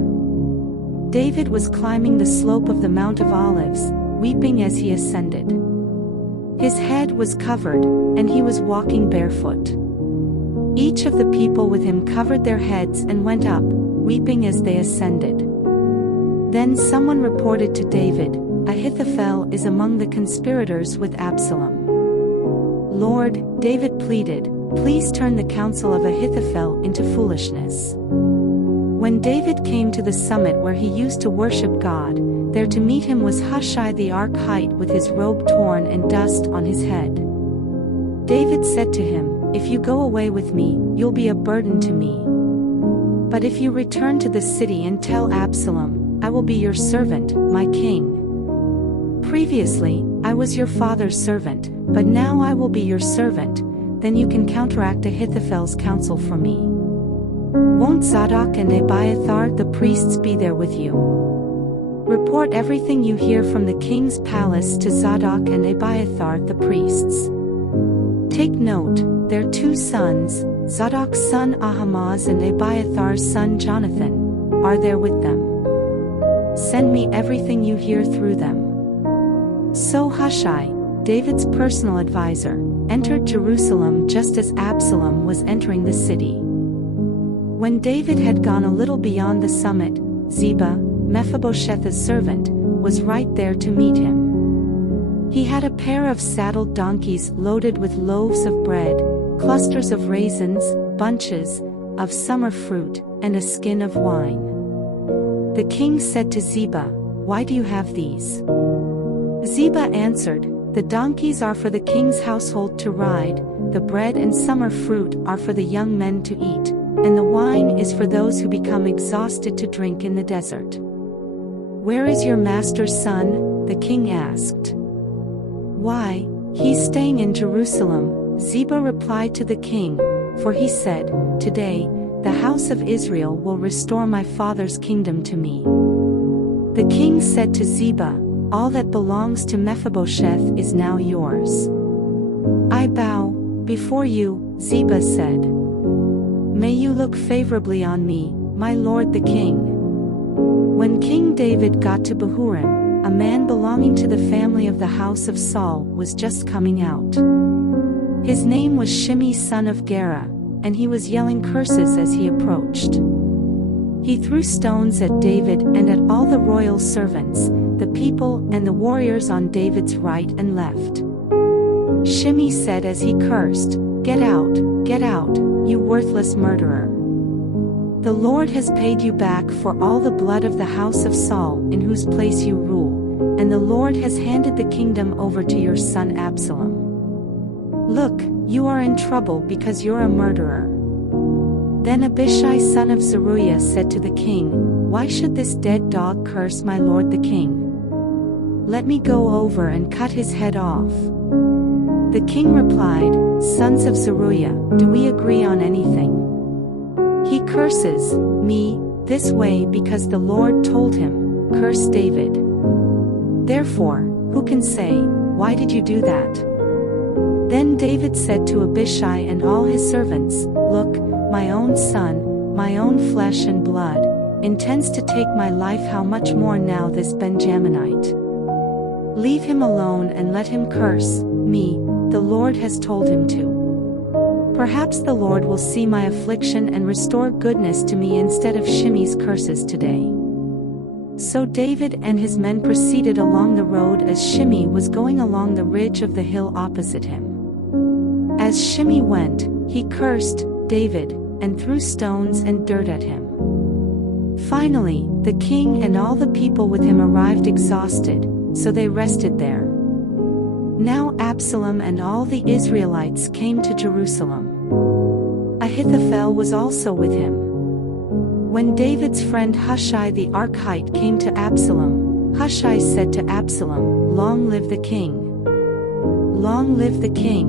David was climbing the slope of the Mount of Olives, weeping as he ascended. His head was covered, and he was walking barefoot. Each of the people with him covered their heads and went up, weeping as they ascended. Then someone reported to David, "Ahithophel is among the conspirators with Absalom." "Lord," David pleaded, "please turn the counsel of Ahithophel into foolishness." When David came to the summit where he used to worship God, there to meet him was Hushai the Archite with his robe torn and dust on his head. David said to him, "If you go away with me, you'll be a burden to me. But if you return to the city and tell Absalom, I will be your servant, my king. Previously, I was your father's servant, but now I will be your servant, then you can counteract Ahithophel's counsel for me. Won't Zadok and Abiathar the priests be there with you? Report everything you hear from the king's palace to Zadok and Abiathar the priests. Take note, their 2 sons, Zadok's son Ahimaaz and Abiathar's son Jonathan, are there with them. Send me everything you hear through them." So Hushai, David's personal advisor, entered Jerusalem just as Absalom was entering the city. When David had gone a little beyond the summit, Ziba, Mephibosheth's servant, was right there to meet him. He had a pair of saddled donkeys loaded with loaves of bread, clusters of raisins, bunches of summer fruit, and a skin of wine. The king said to Ziba, "Why do you have these?" Ziba answered, "The donkeys are for the king's household to ride, the bread and summer fruit are for the young men to eat, and the wine is for those who become exhausted to drink in the desert." "Where is your master's son?" the king asked. "Why, he's staying in Jerusalem," Ziba replied to the king, for he said, "Today, the house of Israel will restore my father's kingdom to me." The king said to Ziba, "All that belongs to Mephibosheth is now yours." "I bow before you," Ziba said. "May you look favorably on me, my lord the king." When King David got to Bahurim, a man belonging to the family of the house of Saul was just coming out. His name was Shimei son of Gera, and he was yelling curses as he approached. He threw stones at David and at all the royal servants, the people and the warriors on David's right and left. Shimei said as he cursed, get out, you worthless murderer. The Lord has paid you back for all the blood of the house of Saul in whose place you rule, and the Lord has handed the kingdom over to your son Absalom. Look, you are in trouble because you're a murderer." Then Abishai son of Zeruiah said to the king, "Why should this dead dog curse my lord the king? Let me go over and cut his head off." The king replied, "Sons of Zeruiah, do we agree on anything? He curses me this way because the Lord told him, 'Curse David.' Therefore, who can say, 'Why did you do that?'" Then David said to Abishai and all his servants, "Look, my own son, my own flesh and blood, intends to take my life, how much more now this Benjaminite? Leave him alone and let him curse me, the Lord has told him to. Perhaps the Lord will see my affliction and restore goodness to me instead of Shimei's curses today." So David and his men proceeded along the road as Shimei was going along the ridge of the hill opposite him. As Shimei went, he cursed David, and threw stones and dirt at him. Finally, the king and all the people with him arrived exhausted, so they rested there. Now Absalom and all the Israelites came to Jerusalem. Ahithophel was also with him. When David's friend Hushai the Archite came to Absalom, Hushai said to Absalom, "Long live the king! Long live the king!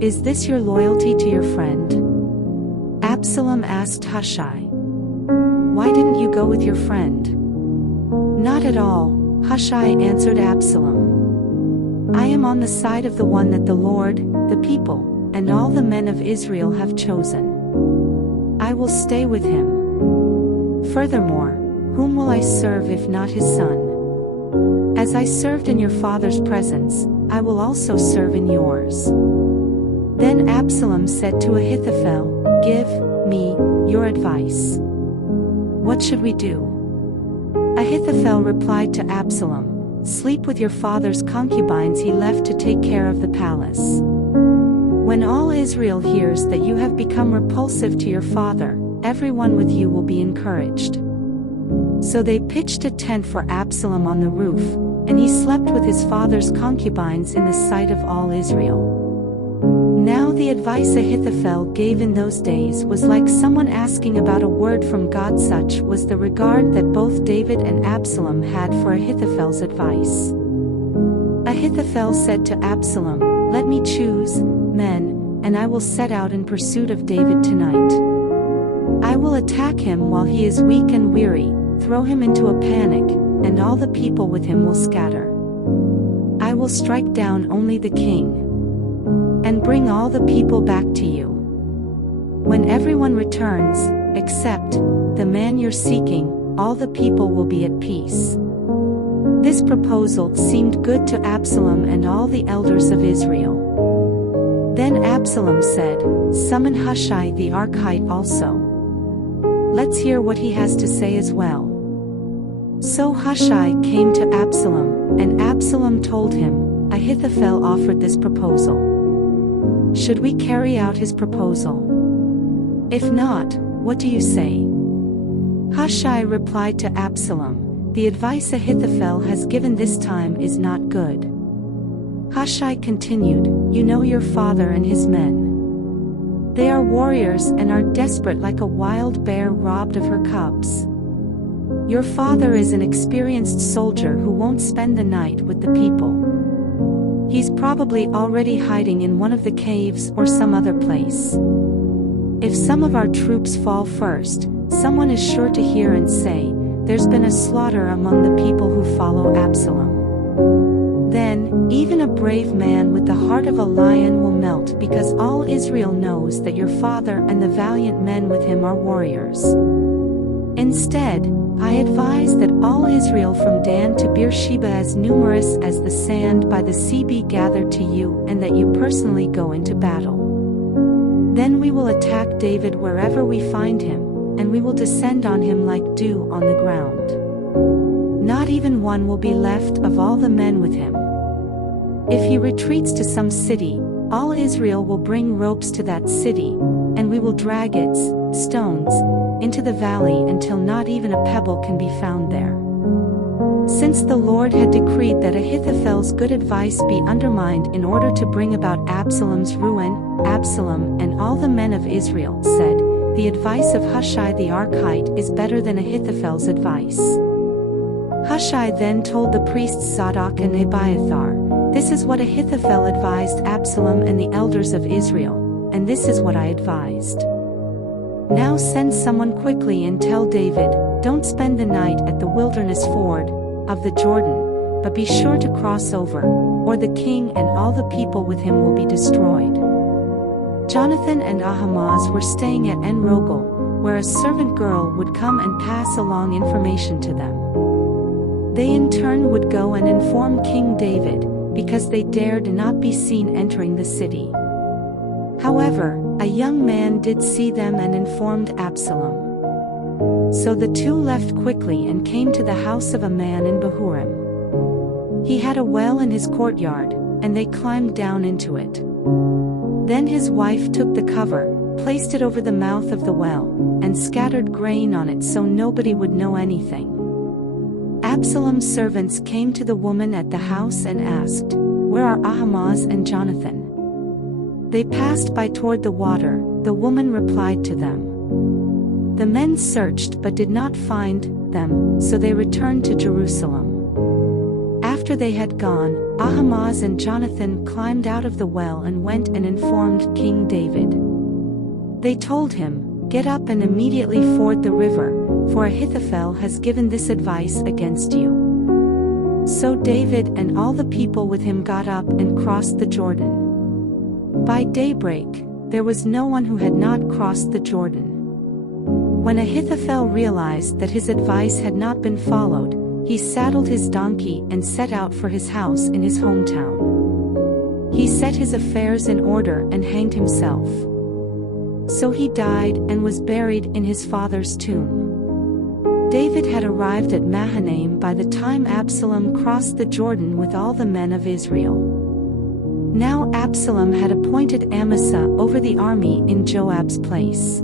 Is this your loyalty to your friend?" Absalom asked Hushai, "Why didn't you go with your friend?" "Not at all," Hushai answered Absalom. "I am on the side of the one that the Lord, the people, and all the men of Israel have chosen. I will stay with him. Furthermore, whom will I serve if not his son? As I served in your father's presence, I will also serve in yours." Then Absalom said to Ahithophel, "Give me your advice. What should we do?" Ahithophel replied to Absalom, "Sleep with your father's concubines he left to take care of the palace. When all Israel hears that you have become repulsive to your father, everyone with you will be encouraged." So they pitched a tent for Absalom on the roof, and he slept with his father's concubines in the sight of all Israel. Now the advice Ahithophel gave in those days was like someone asking about a word from God. Such was the regard that both David and Absalom had for Ahithophel's advice. Ahithophel said to Absalom, "Let me choose men, and I will set out in pursuit of David tonight. I will attack him while he is weak and weary, throw him into a panic, and all the people with him will scatter. I will strike down only the king, and bring all the people back to you. When everyone returns, except the man you're seeking, all the people will be at peace." This proposal seemed good to Absalom and all the elders of Israel. Then Absalom said, "Summon Hushai the Archite also. Let's hear what he has to say as well." So Hushai came to Absalom, and Absalom told him, "Ahithophel offered this proposal. Should we carry out his proposal? If not, what do you say?" Hushai replied to Absalom, "The advice Ahithophel has given this time is not good." Hushai continued, "You know your father and his men. They are warriors and are desperate like a wild bear robbed of her cubs. Your father is an experienced soldier who won't spend the night with the people. He's probably already hiding in one of the caves or some other place. If some of our troops fall first, someone is sure to hear and say, 'There's been a slaughter among the people who follow Absalom.' Then, even a brave man with the heart of a lion will melt because all Israel knows that your father and the valiant men with him are warriors. Instead, I advise that all Israel from Dan to Beersheba, as numerous as the sand by the sea, be gathered to you, and that you personally go into battle. Then we will attack David wherever we find him, and we will descend on him like dew on the ground. Not even one will be left of all the men with him. If he retreats to some city, all Israel will bring ropes to that city, and we will drag its stones into the valley until not even a pebble can be found there." Since the Lord had decreed that Ahithophel's good advice be undermined in order to bring about Absalom's ruin, Absalom and all the men of Israel said, "The advice of Hushai the Archite is better than Ahithophel's advice." Hushai then told the priests Zadok and Abiathar, "This is what Ahithophel advised Absalom and the elders of Israel, and this is what I advised. Now send someone quickly and tell David, 'Don't spend the night at the wilderness ford of the Jordan, but be sure to cross over, or the king and all the people with him will be destroyed.'" Jonathan and Ahimaaz were staying at En-Rogel, where a servant girl would come and pass along information to them. They in turn would go and inform King David, because they dared not be seen entering the city. However, a young man did see them and informed Absalom. So the two left quickly and came to the house of a man in Bahurim. He had a well in his courtyard, and they climbed down into it. Then his wife took the cover, placed it over the mouth of the well, and scattered grain on it so nobody would know anything. Absalom's servants came to the woman at the house and asked, "Where are Ahimaaz and Jonathan?" They passed by toward the water, the woman replied to them. The men searched but did not find them, so they returned to Jerusalem. After they had gone, Ahimaaz and Jonathan climbed out of the well and went and informed King David. They told him, "Get up and immediately ford the river, for Ahithophel has given this advice against you." So David and all the people with him got up and crossed the Jordan. By daybreak, there was no one who had not crossed the Jordan. When Ahithophel realized that his advice had not been followed, he saddled his donkey and set out for his house in his hometown. He set his affairs in order and hanged himself. So he died and was buried in his father's tomb. David had arrived at Mahanaim by the time Absalom crossed the Jordan with all the men of Israel. Now Absalom had appointed Amasa over the army in Joab's place.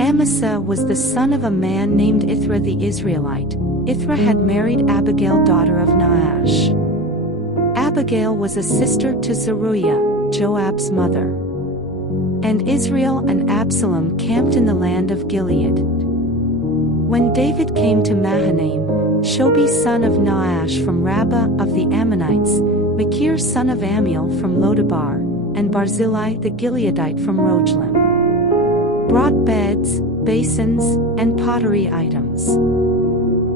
Amasa was the son of a man named Ithra the Israelite. Ithra had married Abigail, daughter of Nahash. Abigail was a sister to Zeruiah, Joab's mother. And Israel and Absalom camped in the land of Gilead. When David came to Mahanaim, Shobi son of Nahash from Rabbah of the Ammonites, Machir son of Amiel from Lodabar, and Barzillai the Gileadite from Rogelim, brought beds, basins, and pottery items.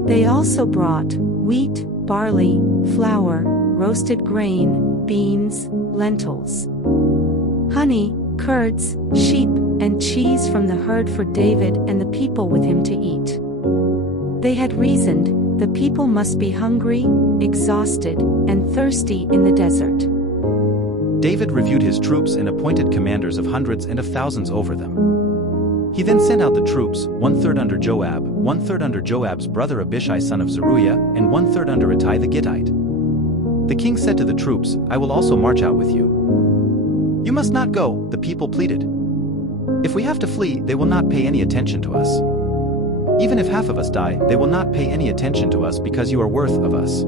They also brought wheat, barley, flour, roasted grain, beans, lentils, honey, curds, sheep, and cheese from the herd for David and the people with him to eat. They had reasoned, the people must be hungry, exhausted, and thirsty in the desert. David reviewed his troops and appointed commanders of hundreds and of thousands over them. He then sent out the troops, 1/3 under Joab, 1/3 under Joab's brother Abishai son of Zeruiah, and 1/3 under Ittai the Gittite. The king said to the troops, "I will also march out with you." "You must not go," the people pleaded. "If we have to flee, they will not pay any attention to us. Even if half of us die, they will not pay any attention to us because you are worth of us.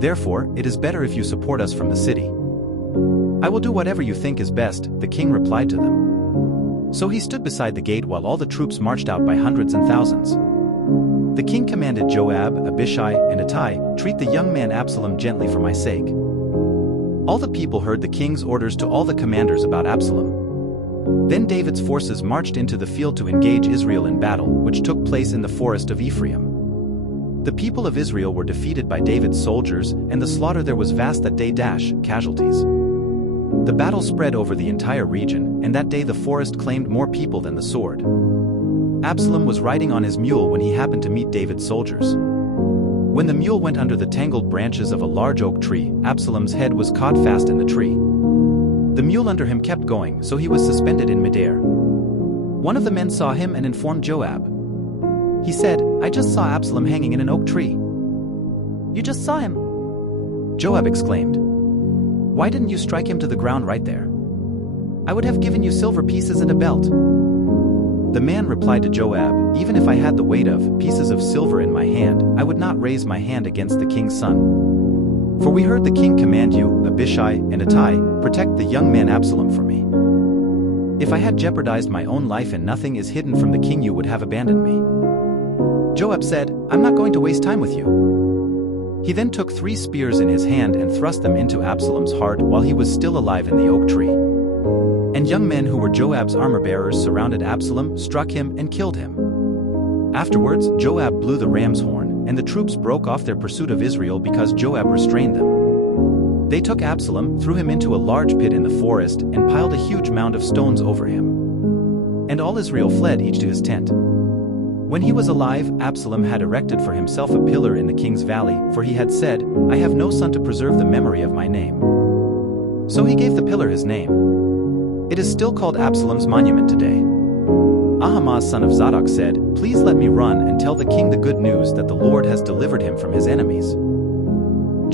Therefore, it is better if you support us from the city." "I will do whatever you think is best," the king replied to them. So he stood beside the gate while all the troops marched out by hundreds and thousands. The king commanded Joab, Abishai, and Ittai, "Treat the young man Absalom gently for my sake." All the people heard the king's orders to all the commanders about Absalom. Then David's forces marched into the field to engage Israel in battle, which took place in the forest of Ephraim. The people of Israel were defeated by David's soldiers, and the slaughter there was vast that day. Casualties. The battle spread over the entire region, and that day the forest claimed more people than the sword. Absalom was riding on his mule when he happened to meet David's soldiers. When the mule went under the tangled branches of a large oak tree, Absalom's head was caught fast in the tree. The mule under him kept going, so he was suspended in midair. One of the men saw him and informed Joab. He said, "I just saw Absalom hanging in an oak tree." "You just saw him?" Joab exclaimed. "Why didn't you strike him to the ground right there? I would have given you silver pieces and a belt." The man replied to Joab, "Even if I had the weight of pieces of silver in my hand, I would not raise my hand against the king's son. For we heard the king command you, Abishai and Ittai, protect the young man Absalom for me. If I had jeopardized my own life and nothing is hidden from the king, you would have abandoned me." Joab said, "I'm not going to waste time with you." He then took 3 spears in his hand and thrust them into Absalom's heart while he was still alive in the oak tree. And young men who were Joab's armor-bearers surrounded Absalom, struck him, and killed him. Afterwards, Joab blew the ram's horn, and the troops broke off their pursuit of Israel because Joab restrained them. They took Absalom, threw him into a large pit in the forest, and piled a huge mound of stones over him. And all Israel fled each to his tent. When he was alive, Absalom had erected for himself a pillar in the king's valley, for he had said, I have no son to preserve the memory of my name. So he gave the pillar his name. It is still called Absalom's monument today. Ahimaaz son of Zadok said, Please let me run and tell the king the good news that the Lord has delivered him from his enemies.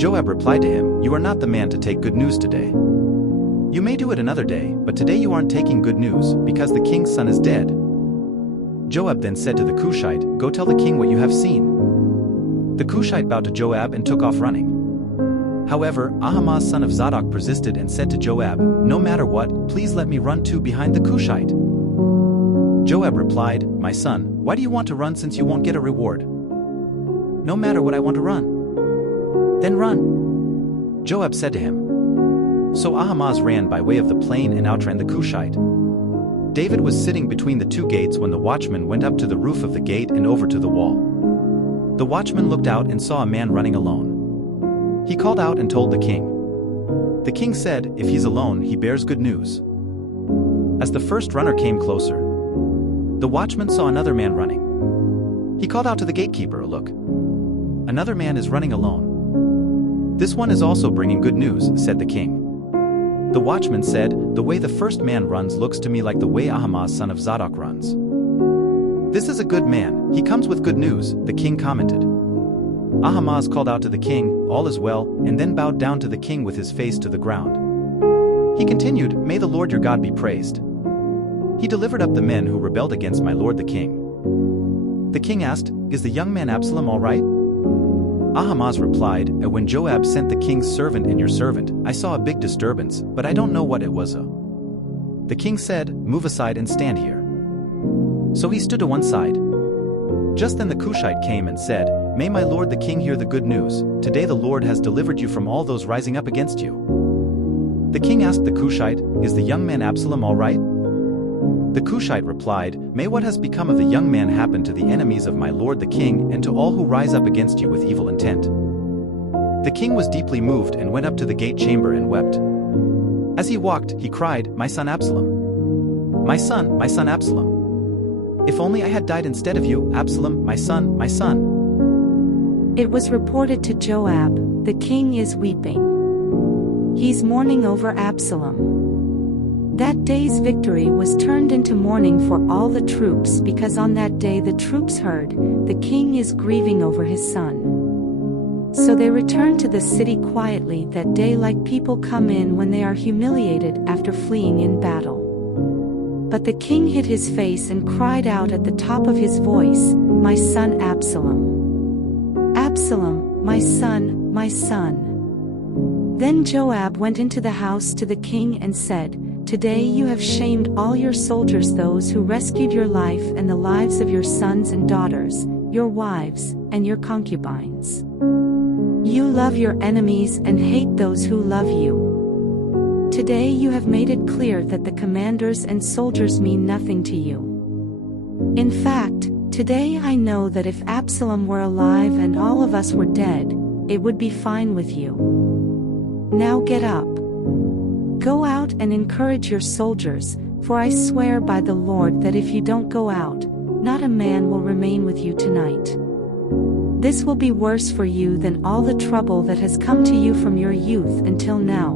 Joab replied to him, You are not the man to take good news today. You may do it another day, but today you aren't taking good news, because the king's son is dead. Joab then said to the Cushite, Go tell the king what you have seen. The Cushite bowed to Joab and took off running. However, Ahimaaz son of Zadok persisted and said to Joab, No matter what, please let me run too behind the Cushite. Joab replied, My son, why do you want to run since you won't get a reward? No matter what, I want to run. Then run. Joab said to him. So Ahimaaz ran by way of the plain and outran the Cushite. David was sitting between the two gates when the watchman went up to the roof of the gate and over to the wall. The watchman looked out and saw a man running alone. He called out and told the king. The king said, If he's alone, he bears good news. As the first runner came closer, the watchman saw another man running. He called out to the gatekeeper, Look, another man is running alone. This one is also bringing good news, said the king. The watchman said, The way the first man runs looks to me like the way Ahimaaz son of Zadok runs. This is a good man, he comes with good news, the king commented. Ahimaaz called out to the king, All is well, and then bowed down to the king with his face to the ground. He continued, May the Lord your God be praised. He delivered up the men who rebelled against my lord the king. The king asked, Is the young man Absalom all right? Ahimaaz replied, When Joab sent the king's servant and your servant, I saw a big disturbance, but I don't know what it was. The king said, Move aside and stand here. So he stood to one side. Just then the Cushite came and said, May my lord the king hear the good news. Today the Lord has delivered you from all those rising up against you. The king asked the Cushite, Is the young man Absalom all right? The Cushite replied, May what has become of the young man happen to the enemies of my lord the king and to all who rise up against you with evil intent. The king was deeply moved and went up to the gate chamber and wept. As he walked, he cried, My son Absalom! My son Absalom! If only I had died instead of you, Absalom, my son, my son! It was reported to Joab, The king is weeping. He's mourning over Absalom. That day's victory was turned into mourning for all the troops because on that day the troops heard, The king is grieving over his son. So they returned to the city quietly that day like people come in when they are humiliated after fleeing in battle. But the king hid his face and cried out at the top of his voice, My son Absalom! Absalom, my son, my son! Then Joab went into the house to the king and said, Today you have shamed all your soldiers, those who rescued your life and the lives of your sons and daughters, your wives, and your concubines. You love your enemies and hate those who love you. Today you have made it clear that the commanders and soldiers mean nothing to you. In fact, today I know that if Absalom were alive and all of us were dead, it would be fine with you. Now get up. Go out and encourage your soldiers, for I swear by the Lord that if you don't go out, not a man will remain with you tonight. This will be worse for you than all the trouble that has come to you from your youth until now.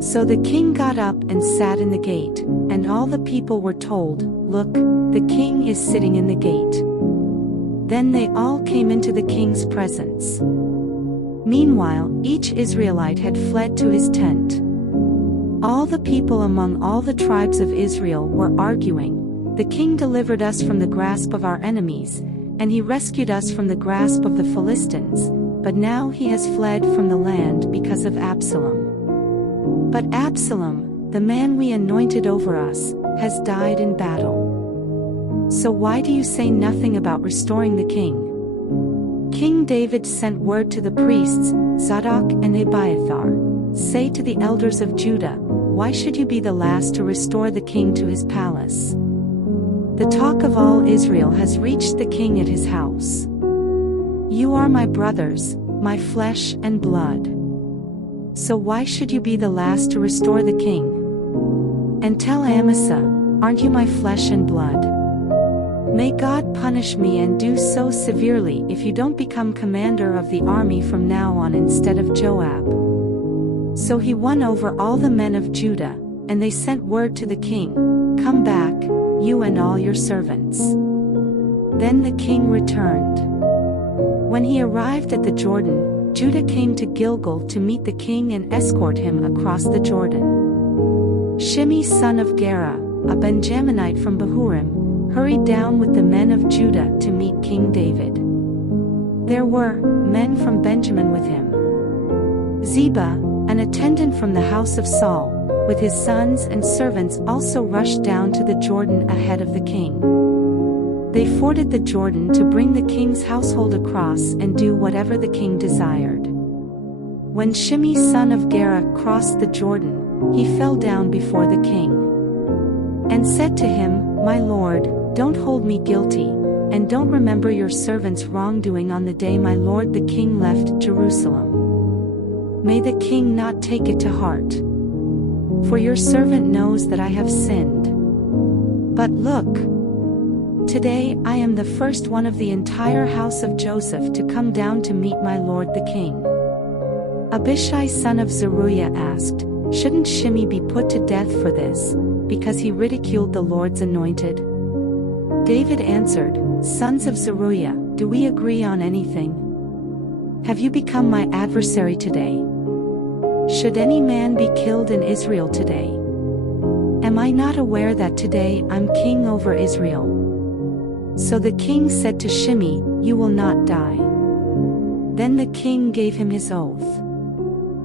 So the king got up and sat in the gate, and all the people were told, Look, the king is sitting in the gate. Then they all came into the king's presence. Meanwhile, each Israelite had fled to his tent. All the people among all the tribes of Israel were arguing, The king delivered us from the grasp of our enemies, and he rescued us from the grasp of the Philistines, but now he has fled from the land because of Absalom. But Absalom, the man we anointed over us, has died in battle. So why do you say nothing about restoring the king? King David sent word to the priests, Zadok and Abiathar, Say to the elders of Judah, Why should you be the last to restore the king to his palace? The talk of all Israel has reached the king at his house. You are my brothers, my flesh and blood. So why should you be the last to restore the king? And tell Amasa, Aren't you my flesh and blood? May God punish me and do so severely if you don't become commander of the army from now on instead of Joab." So he won over all the men of Judah, and they sent word to the king, "Come back, you and all your servants." Then the king returned. When he arrived at the Jordan, Judah came to Gilgal to meet the king and escort him across the Jordan. Shimei son of Gera, a Benjaminite from Bahurim, hurried down with the men of Judah to meet King David. There were men from Benjamin with him. Ziba, an attendant from the house of Saul, with his sons and servants also rushed down to the Jordan ahead of the king. They forded the Jordan to bring the king's household across and do whatever the king desired. When Shimei son of Gera crossed the Jordan, he fell down before the king and said to him, "My lord, don't hold me guilty, and don't remember your servant's wrongdoing on the day my lord the king left Jerusalem. May the king not take it to heart. For your servant knows that I have sinned. But look, today I am the first one of the entire house of Joseph to come down to meet my lord the king." Abishai son of Zeruiah asked, "Shouldn't Shimei be put to death for this, because he ridiculed the Lord's anointed?" David answered, "Sons of Zeruiah, do we agree on anything? Have you become my adversary today? Should any man be killed in Israel today? Am I not aware that today I'm king over Israel?" So the king said to Shimei, "You will not die." Then the king gave him his oath.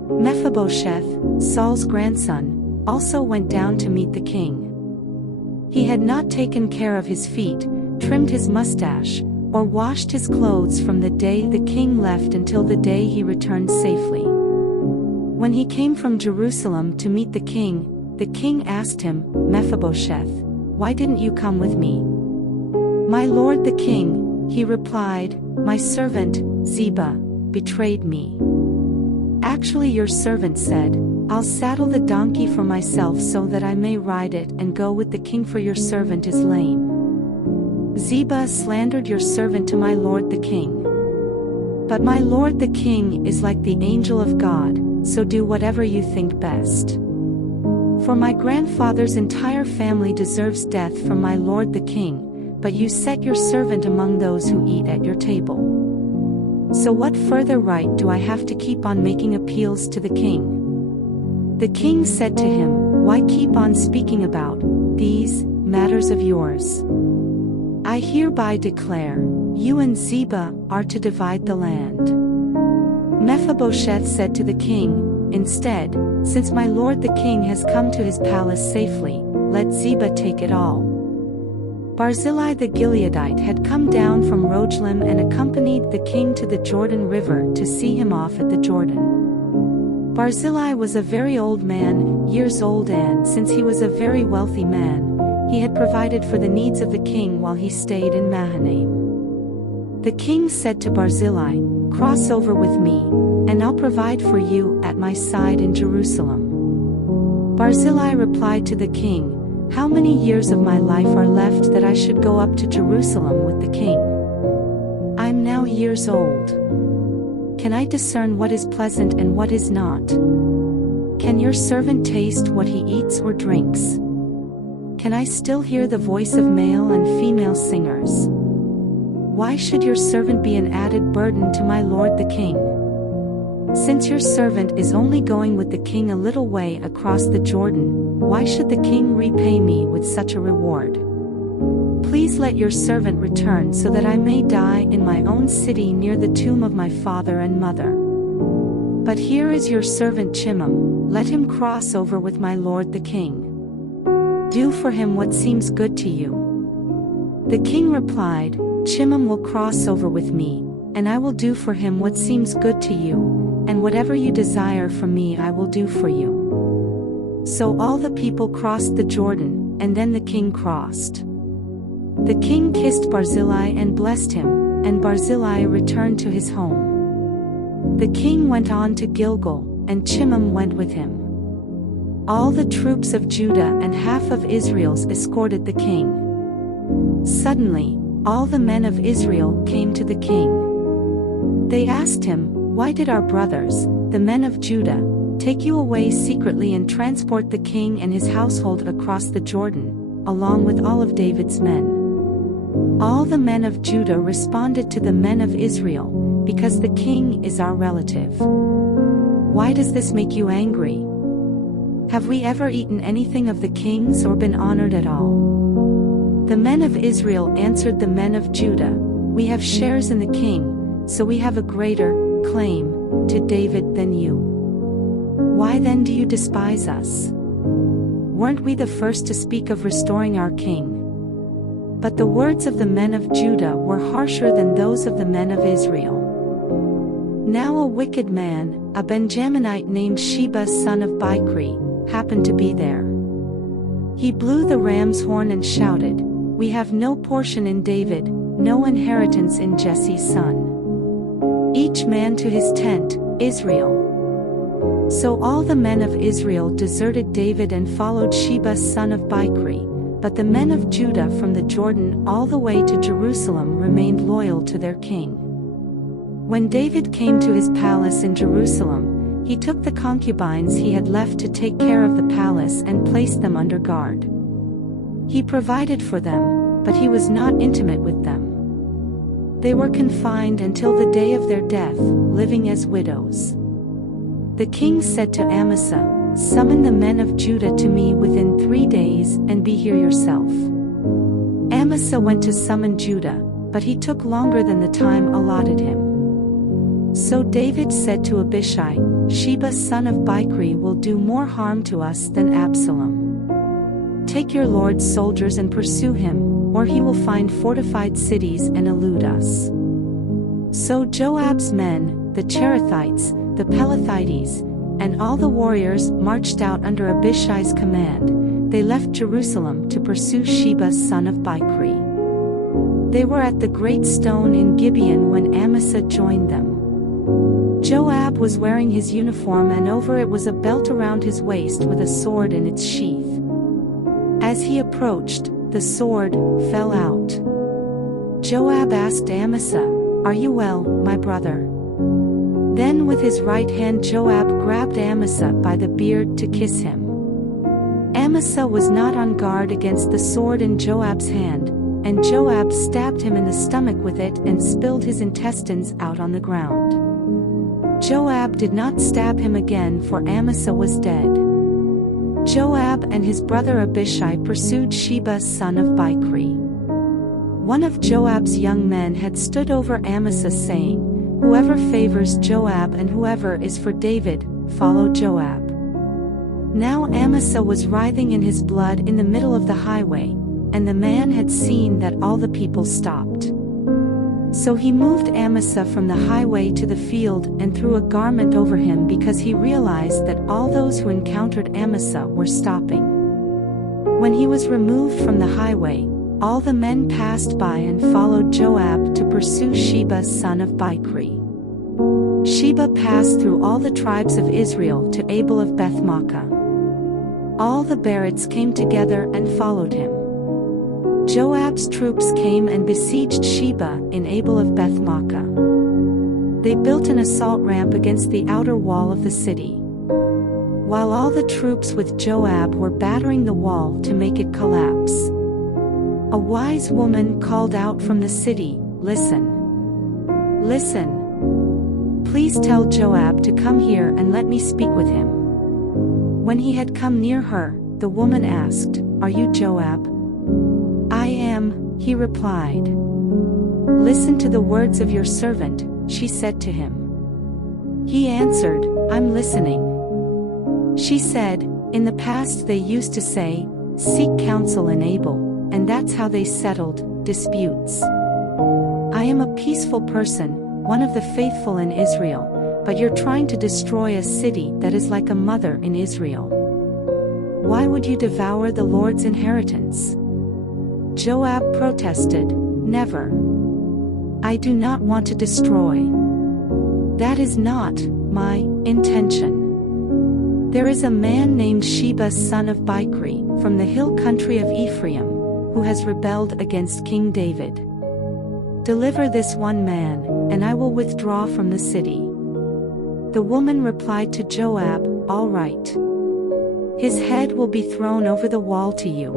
Mephibosheth, Saul's grandson, also went down to meet the king. He had not taken care of his feet, trimmed his mustache, or washed his clothes from the day the king left until the day he returned safely. When he came from Jerusalem to meet the king asked him, "Mephibosheth, why didn't you come with me?" "My lord the king," he replied, "my servant, Ziba, betrayed me." "Actually your servant said, 'I'll saddle the donkey for myself so that I may ride it and go with the king, for your servant is lame.' Ziba slandered your servant to my lord the king. But my lord the king is like the angel of God, so do whatever you think best. For my grandfather's entire family deserves death from my lord the king, but you set your servant among those who eat at your table. So what further right do I have to keep on making appeals to the king?" The king said to him, "Why keep on speaking about these matters of yours? I hereby declare, you and Ziba are to divide the land." Mephibosheth said to the king, "Instead, since my lord the king has come to his palace safely, let Ziba take it all." Barzillai the Gileadite had come down from Rogelim and accompanied the king to the Jordan River to see him off at the Jordan. Barzillai was a very old man, years old, and since he was a very wealthy man, he had provided for the needs of the king while he stayed in Mahanaim. The king said to Barzillai, "Cross over with me, and I'll provide for you at my side in Jerusalem." Barzillai replied to the king, "How many years of my life are left that I should go up to Jerusalem with the king? I'm now years old. Can I discern what is pleasant and what is not? Can your servant taste what he eats or drinks? Can I still hear the voice of male and female singers? Why should your servant be an added burden to my lord the king? Since your servant is only going with the king a little way across the Jordan, why should the king repay me with such a reward? Please let your servant return so that I may die in my own city near the tomb of my father and mother. But here is your servant Chimham, let him cross over with my lord the king. Do for him what seems good to you." The king replied, "Chimham will cross over with me, and I will do for him what seems good to you, and whatever you desire from me I will do for you." So all the people crossed the Jordan, and then the king crossed. The king kissed Barzillai and blessed him, and Barzillai returned to his home. The king went on to Gilgal, and Chimham went with him. All the troops of Judah and half of Israel's escorted the king. Suddenly, all the men of Israel came to the king. They asked him, "Why did our brothers, the men of Judah, take you away secretly and transport the king and his household across the Jordan, along with all of David's men?" All the men of Judah responded to the men of Israel, "Because the king is our relative." "Why does this make you angry? Have we ever eaten anything of the king's or been honored at all?" The men of Israel answered the men of Judah, "We have shares in the king, so we have a greater claim to David than you. Why then do you despise us? Weren't we the first to speak of restoring our king?" But the words of the men of Judah were harsher than those of the men of Israel. Now a wicked man, a Benjaminite named Sheba son of Bichri, happened to be there. He blew the ram's horn and shouted, "We have no portion in David, no inheritance in Jesse's son. Each man to his tent, Israel." So all the men of Israel deserted David and followed Sheba son of Bichri, but the men of Judah from the Jordan all the way to Jerusalem remained loyal to their king. When David came to his palace in Jerusalem, he took the concubines he had left to take care of the palace and placed them under guard. He provided for them, but he was not intimate with them. They were confined until the day of their death, living as widows. The king said to Amasa, "Summon the men of Judah to me within 3 days and be here yourself." Amasa went to summon Judah, but he took longer than the time allotted him. So David said to Abishai, "Sheba son of Bichri will do more harm to us than Absalom. Take your lord's soldiers and pursue him, or he will find fortified cities and elude us." So Joab's men, the Cherethites, the Pelethites, and all the warriors marched out under Abishai's command. They left Jerusalem to pursue Sheba son of Bichri. They were at the great stone in Gibeon when Amasa joined them. Joab was wearing his uniform, and over it was a belt around his waist with a sword in its sheath. As he approached, the sword fell out. Joab asked Amasa, "Are you well, my brother?" Then with his right hand Joab grabbed Amasa by the beard to kiss him. Amasa was not on guard against the sword in Joab's hand, and Joab stabbed him in the stomach with it and spilled his intestines out on the ground. Joab did not stab him again, for Amasa was dead. Joab and his brother Abishai pursued Sheba son of Bichri. One of Joab's young men had stood over Amasa saying, "Whoever favors Joab and whoever is for David, follow Joab." Now Amasa was writhing in his blood in the middle of the highway, and the man had seen that all the people stopped. So he moved Amasa from the highway to the field and threw a garment over him, because he realized that all those who encountered Amasa were stopping. When he was removed from the highway, all the men passed by and followed Joab to pursue Sheba son of Bichri. Sheba passed through all the tribes of Israel to Abel of Beth-Maachah. All the Berites came together and followed him. Joab's troops came and besieged Sheba in Abel of Beth-Maachah. They built an assault ramp against the outer wall of the city. While all the troops with Joab were battering the wall to make it collapse, a wise woman called out from the city, "Listen! Listen! Please tell Joab to come here and let me speak with him." When he had come near her, the woman asked, "Are you Joab?" "I am," he replied. "Listen to the words of your servant," she said to him. He answered, "I'm listening." She said, "In the past they used to say, 'Seek counsel in Abel,' and that's how they settled disputes. I am a peaceful person, one of the faithful in Israel, but you're trying to destroy a city that is like a mother in Israel. Why would you devour the Lord's inheritance?" Joab protested, "Never. I do not want to destroy. That is not my intention. There is a man named Sheba son of Bichri, from the hill country of Ephraim, who has rebelled against King David. Deliver this one man, and I will withdraw from the city." The woman replied to Joab, "All right. His head will be thrown over the wall to you."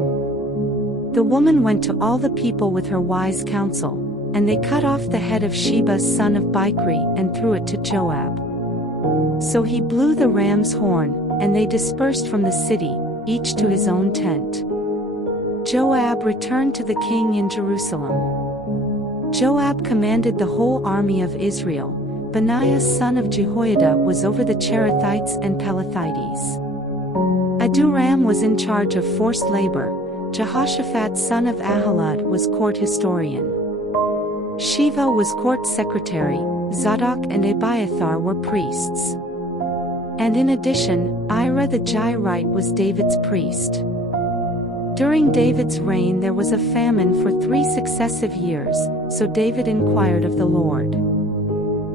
The woman went to all the people with her wise counsel, and they cut off the head of Sheba son of Bichri and threw it to Joab. So he blew the ram's horn, and they dispersed from the city, each to his own tent. Joab returned to the king in Jerusalem. Joab commanded the whole army of Israel. Benaiah son of Jehoiada was over the Cherethites and Pelethites. Aduram was in charge of forced labor. Jehoshaphat son of Ahilud was court historian. Shiva was court secretary. Zadok and Abiathar were priests. And in addition, Ira the Jairite was David's priest. During David's reign there was a famine for 3 successive years, so David inquired of the Lord.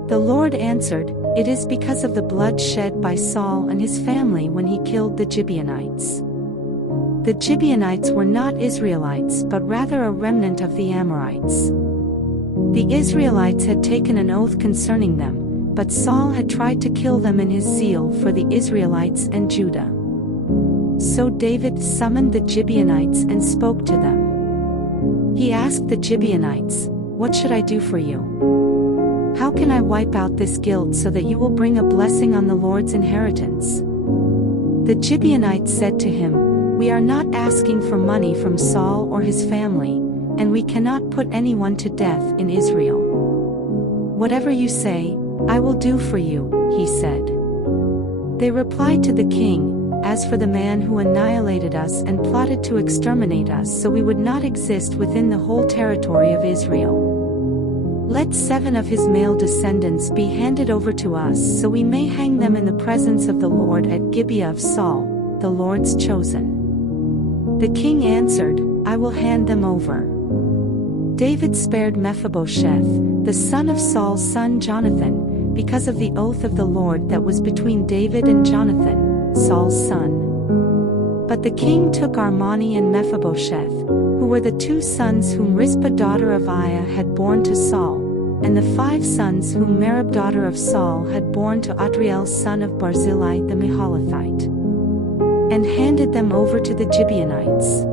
The Lord answered, "It is because of the blood shed by Saul and his family when he killed the Gibeonites." The Gibeonites were not Israelites but rather a remnant of the Amorites. The Israelites had taken an oath concerning them, but Saul had tried to kill them in his zeal for the Israelites and Judah. So David summoned the Gibeonites and spoke to them. He asked the Gibeonites, "What should I do for you? How can I wipe out this guilt so that you will bring a blessing on the Lord's inheritance?" The Gibeonites said to him, "We are not asking for money from Saul or his family, and we cannot put anyone to death in Israel. Whatever you say, I will do for you," he said. They replied to the king, "As for the man who annihilated us and plotted to exterminate us so we would not exist within the whole territory of Israel, let 7 of his male descendants be handed over to us so we may hang them in the presence of the Lord at Gibeah of Saul, the Lord's chosen." The king answered, "I will hand them over." David spared Mephibosheth, the son of Saul's son Jonathan, because of the oath of the Lord that was between David and Jonathan, Saul's son. But the king took Armoni and Mephibosheth, who were the 2 sons whom Rizpah daughter of Aiah had borne to Saul, and the 5 sons whom Merab daughter of Saul had borne to Adriel son of Barzillai the Meholathite, and handed them over to the Gibeonites.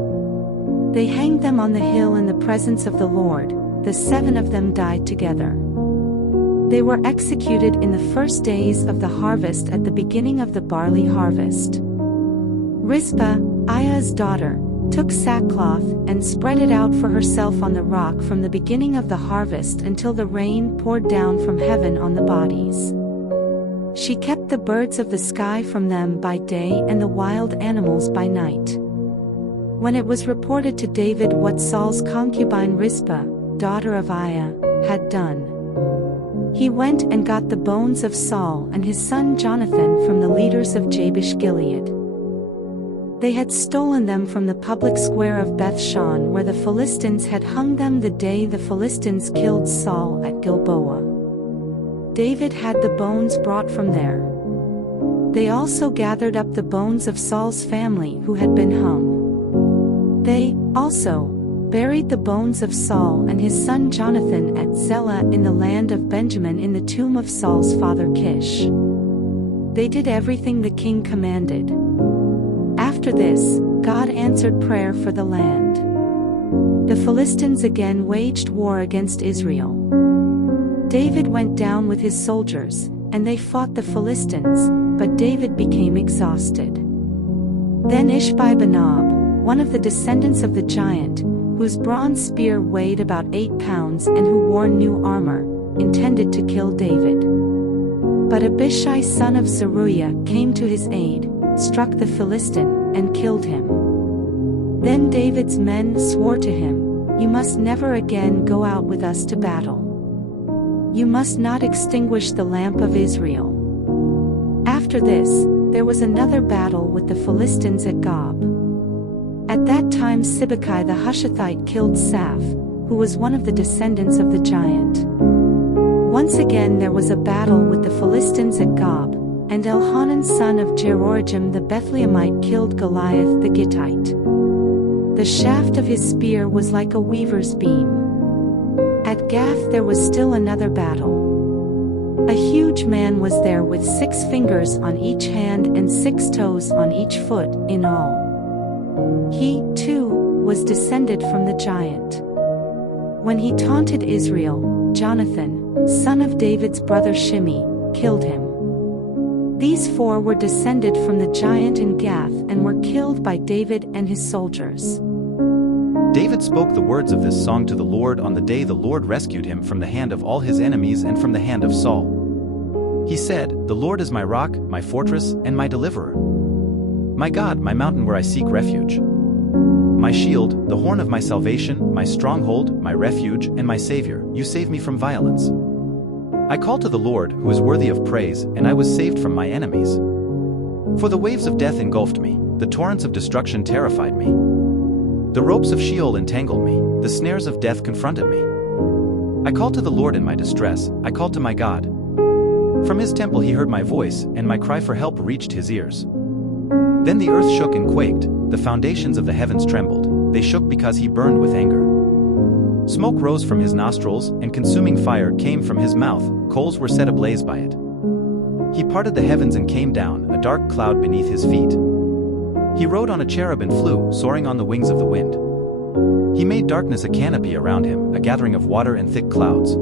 They hanged them on the hill in the presence of the Lord. The 7 of them died together. They were executed in the first days of the harvest at the beginning of the barley harvest. Rizpah, Aiah's daughter, took sackcloth and spread it out for herself on the rock from the beginning of the harvest until the rain poured down from heaven on the bodies. She kept the birds of the sky from them by day and the wild animals by night. When it was reported to David what Saul's concubine Rizpah, daughter of Aiah, had done, he went and got the bones of Saul and his son Jonathan from the leaders of Jabesh Gilead. They had stolen them from the public square of Bethshan where the Philistines had hung them the day the Philistines killed Saul at Gilboa. David had the bones brought from there. They also gathered up the bones of Saul's family who had been hung. They, also, buried the bones of Saul and his son Jonathan at Zelah in the land of Benjamin in the tomb of Saul's father Kish. They did everything the king commanded. After this, God answered prayer for the land. The Philistines again waged war against Israel. David went down with his soldiers, and they fought the Philistines, but David became exhausted. Then Ish-Bosheth, one of the descendants of the giant, whose bronze spear weighed about 8 pounds and who wore new armor, intended to kill David. But Abishai son of Zeruiah came to his aid, struck the Philistine, and killed him. Then David's men swore to him, "You must never again go out with us to battle. You must not extinguish the lamp of Israel." After this, there was another battle with the Philistines at Gob. At that time Sibbecai the Hushathite killed Saph, who was one of the descendants of the giant. Once again there was a battle with the Philistines at Gob, and Elhanan son of Jeroham the Bethlehemite killed Goliath the Gittite. The shaft of his spear was like a weaver's beam. At Gath there was still another battle. A huge man was there with 6 fingers on each hand and 6 toes on each foot, in all. He, too, was descended from the giant. When he taunted Israel, Jonathan, son of David's brother Shimei, killed him. These 4 were descended from the giant in Gath and were killed by David and his soldiers. David spoke the words of this song to the Lord on the day the Lord rescued him from the hand of all his enemies and from the hand of Saul. He said, "The Lord is my rock, my fortress, and my deliverer. My God, my mountain where I seek refuge. My shield, the horn of my salvation, my stronghold, my refuge, and my Savior, you save me from violence. I called to the Lord, who is worthy of praise, and I was saved from my enemies. For the waves of death engulfed me, the torrents of destruction terrified me. The ropes of Sheol entangled me, the snares of death confronted me. I called to the Lord in my distress, I called to my God. From his temple he heard my voice, and my cry for help reached his ears. Then the earth shook and quaked, the foundations of the heavens trembled, they shook because he burned with anger. Smoke rose from his nostrils, and consuming fire came from his mouth, coals were set ablaze by it. He parted the heavens and came down, a dark cloud beneath his feet. He rode on a cherub and flew, soaring on the wings of the wind. He made darkness a canopy around him, a gathering of water and thick clouds.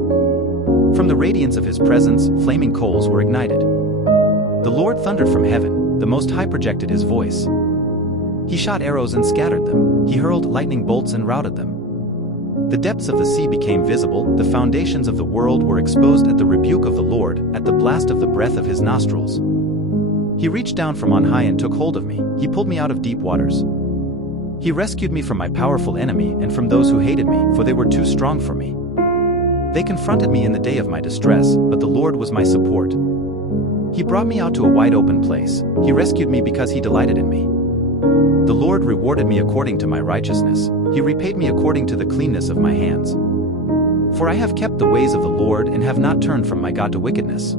From the radiance of his presence, flaming coals were ignited. The Lord thundered from heaven, the Most High projected his voice. He shot arrows and scattered them, he hurled lightning bolts and routed them. The depths of the sea became visible, the foundations of the world were exposed at the rebuke of the Lord, at the blast of the breath of his nostrils. He reached down from on high and took hold of me, he pulled me out of deep waters. He rescued me from my powerful enemy and from those who hated me, for they were too strong for me. They confronted me in the day of my distress, but the Lord was my support. He brought me out to a wide open place, he rescued me because he delighted in me. The Lord rewarded me according to my righteousness, he repaid me according to the cleanness of my hands. For I have kept the ways of the Lord and have not turned from my God to wickedness.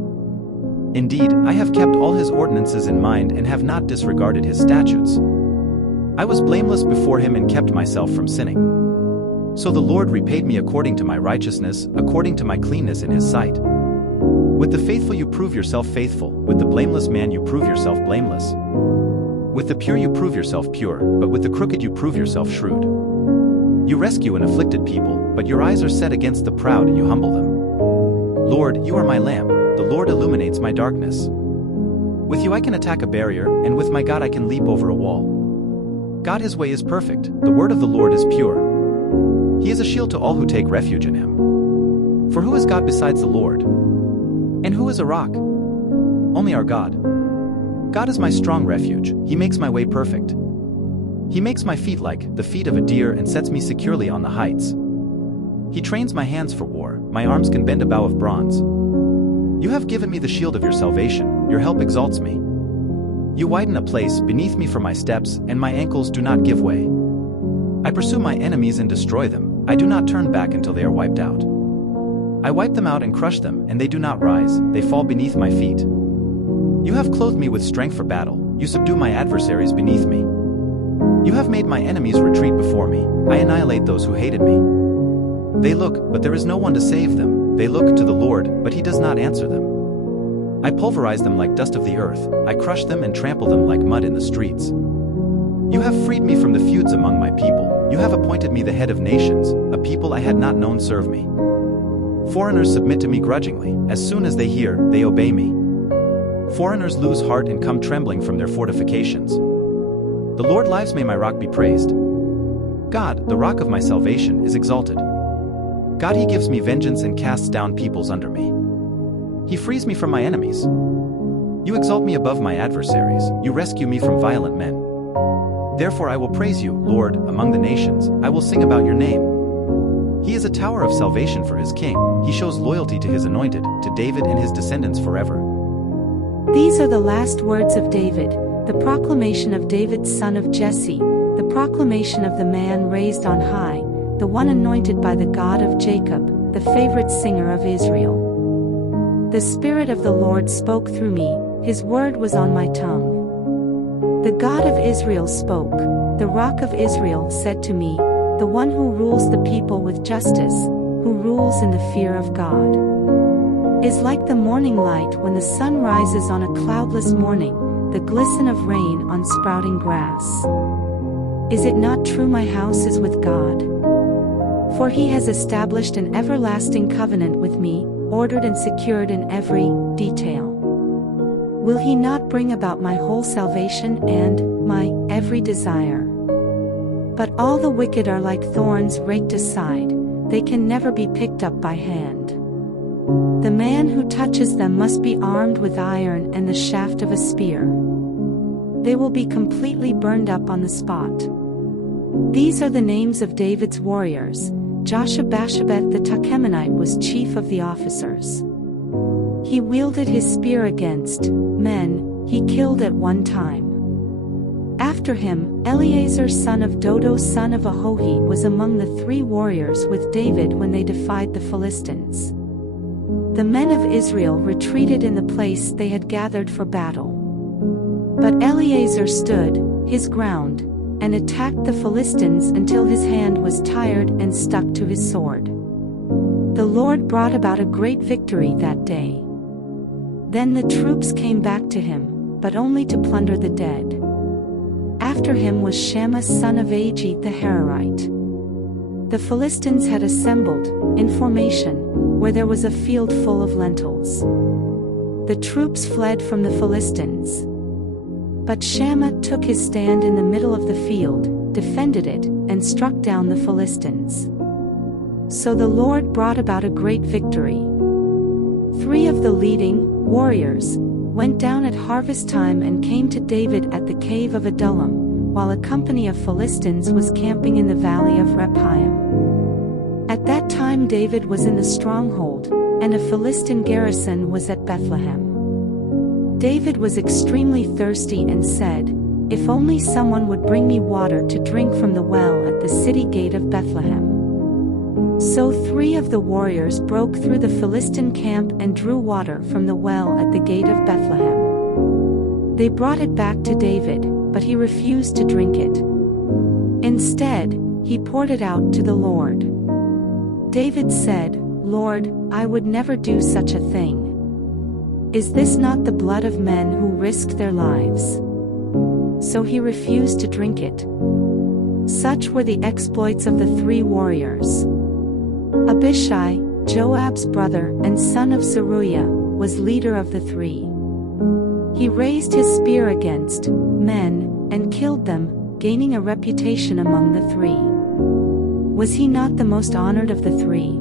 Indeed, I have kept all his ordinances in mind and have not disregarded his statutes. I was blameless before him and kept myself from sinning. So the Lord repaid me according to my righteousness, according to my cleanness in his sight. With the faithful you prove yourself faithful, with the blameless man you prove yourself blameless. With the pure you prove yourself pure, but with the crooked you prove yourself shrewd. You rescue an afflicted people, but your eyes are set against the proud and you humble them. Lord, you are my lamp, the Lord illuminates my darkness. With you I can attack a barrier, and with my God I can leap over a wall. God, his way is perfect, the word of the Lord is pure. He is a shield to all who take refuge in him. For who is God besides the Lord? And who is a rock? Only our God. God is my strong refuge, he makes my way perfect. He makes my feet like the feet of a deer and sets me securely on the heights. He trains my hands for war, my arms can bend a bow of bronze. You have given me the shield of your salvation, your help exalts me. You widen a place beneath me for my steps, and my ankles do not give way. I pursue my enemies and destroy them, I do not turn back until they are wiped out. I wipe them out and crush them, and they do not rise, they fall beneath my feet. You have clothed me with strength for battle, you subdue my adversaries beneath me. You have made my enemies retreat before me, I annihilate those who hated me. They look, but there is no one to save them, they look to the Lord, but he does not answer them. I pulverize them like dust of the earth, I crush them and trample them like mud in the streets. You have freed me from the feuds among my people, you have appointed me the head of nations, a people I had not known serve me. Foreigners submit to me grudgingly, as soon as they hear, they obey me. Foreigners lose heart and come trembling from their fortifications. The Lord lives, may my rock be praised. God, the rock of my salvation, is exalted. God, he gives me vengeance and casts down peoples under me. He frees me from my enemies. You exalt me above my adversaries, you rescue me from violent men. Therefore I will praise you, Lord, among the nations, I will sing about your name. He is a tower of salvation for his king, he shows loyalty to his anointed, to David and his descendants forever. These are the last words of David, the proclamation of David son of Jesse, the proclamation of the man raised on high, the one anointed by the God of Jacob, the favorite singer of Israel. The Spirit of the Lord spoke through me, his word was on my tongue. The God of Israel spoke, the Rock of Israel said to me, the one who rules the people with justice, who rules in the fear of God, is like the morning light when the sun rises on a cloudless morning, the glisten of rain on sprouting grass. Is it not true my house is with God? For he has established an everlasting covenant with me, ordered and secured in every detail. Will he not bring about my whole salvation and my every desire? But all the wicked are like thorns raked aside, they can never be picked up by hand. The man who touches them must be armed with iron and the shaft of a spear. They will be completely burned up on the spot. These are the names of David's warriors. Ish-Bosheth the Tahkemonite was chief of the officers. He wielded his spear against men he killed at one time. After him, Eleazar son of Dodo son of Ahohi was among the 3 warriors with David when they defied the Philistines. The men of Israel retreated in the place they had gathered for battle. But Eleazar stood his ground and attacked the Philistines until his hand was tired and stuck to his sword. The Lord brought about a great victory that day. Then the troops came back to him, but only to plunder the dead. After him was Shammah son of Agee the Hararite. The Philistines had assembled, in formation, where there was a field full of lentils. The troops fled from the Philistines. But Shammah took his stand in the middle of the field, defended it, and struck down the Philistines. So the Lord brought about a great victory. 3 of the leading warriors went down at harvest time and came to David at the cave of Adullam, while a company of Philistines was camping in the valley of Rephaim. At that time David was in the stronghold, and a Philistine garrison was at Bethlehem. David was extremely thirsty and said, "If only someone would bring me water to drink from the well at the city gate of Bethlehem." So 3 of the warriors broke through the Philistine camp and drew water from the well at the gate of Bethlehem. They brought it back to David, but he refused to drink it. Instead, he poured it out to the Lord. David said, "Lord, I would never do such a thing. Is this not the blood of men who risked their lives?" So he refused to drink it. Such were the exploits of the 3 warriors. Abishai, Joab's brother and son of Zeruiah, was leader of the 3. He raised his spear against men and killed them, gaining a reputation among the 3. Was he not the most honored of the 3?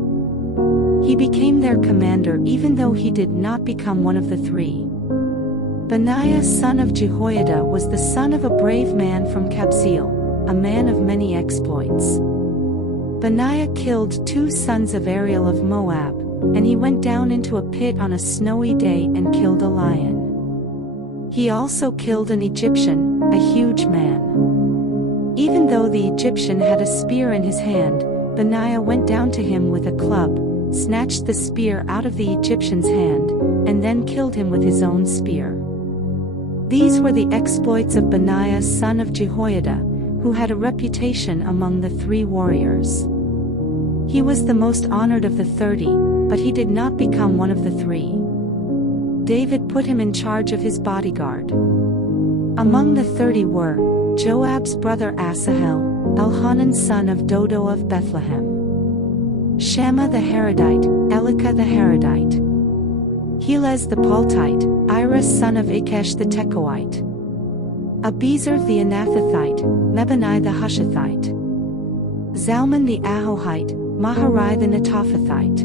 He became their commander even though he did not become one of the 3. Benaiah son of Jehoiada was the son of a brave man from Kabzeel, a man of many exploits. Benaiah killed 2 sons of Ariel of Moab, and he went down into a pit on a snowy day and killed a lion. He also killed an Egyptian, a huge man. Even though the Egyptian had a spear in his hand, Benaiah went down to him with a club, snatched the spear out of the Egyptian's hand, and then killed him with his own spear. These were the exploits of Benaiah son of Jehoiada, who had a reputation among the 3 warriors. He was the most honored of the 30, but he did not become one of the 3. David put him in charge of his bodyguard. Among the 30 were Joab's brother Asahel, Elhanan son of Dodo of Bethlehem, Shammah the Haradite, Elika the Haradite, Helez the Paltite, Ira son of Ikesh the Tekoite, Abiezer the Anathothite, Mebani the Hushathite, Zalman the Ahohite, Maharai the Netophathite,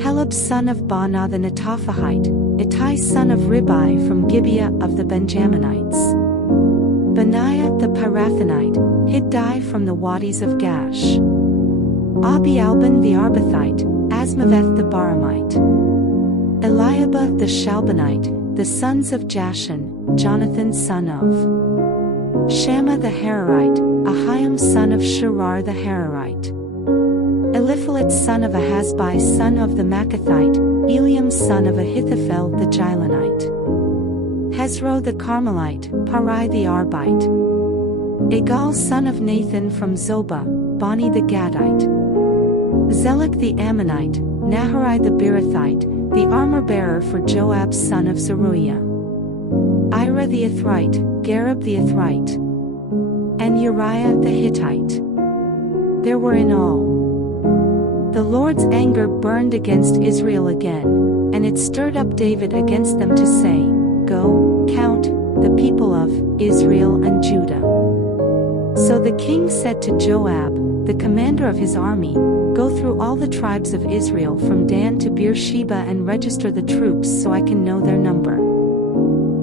Helab son of Baanah the Netophahite, Ittai son of Ribai from Gibeah of the Benjaminites, Benaiah the Pirathonite, Hiddai from the wadis of Gash, Abialban the Arbathite, Asmaveth the Baramite, Eliabah the Shalbanite, the sons of Jashan, Jonathan son of Shammah the Hararite, Ahiam son of Sherar the Hararite, Eliphalet son of Ahasbai son of the Machathite, Eliam son of Ahithophel the Gilonite, Hezro the Carmelite, Parai the Arbite, Igal son of Nathan from Zobah, Bani the Gadite, Zelek the Ammonite, Naharai the Beerothite, the armor-bearer for Joab son of Zeruiah, Ira the Ithrite, Gareb the Ithrite, and Uriah the Hittite. There were in all. The Lord's anger burned against Israel again, and it stirred up David against them to say, "Go, count the people of Israel and Judah." So the king said to Joab, the commander of his army, "Go through all the tribes of Israel from Dan to Beersheba and register the troops so I can know their number."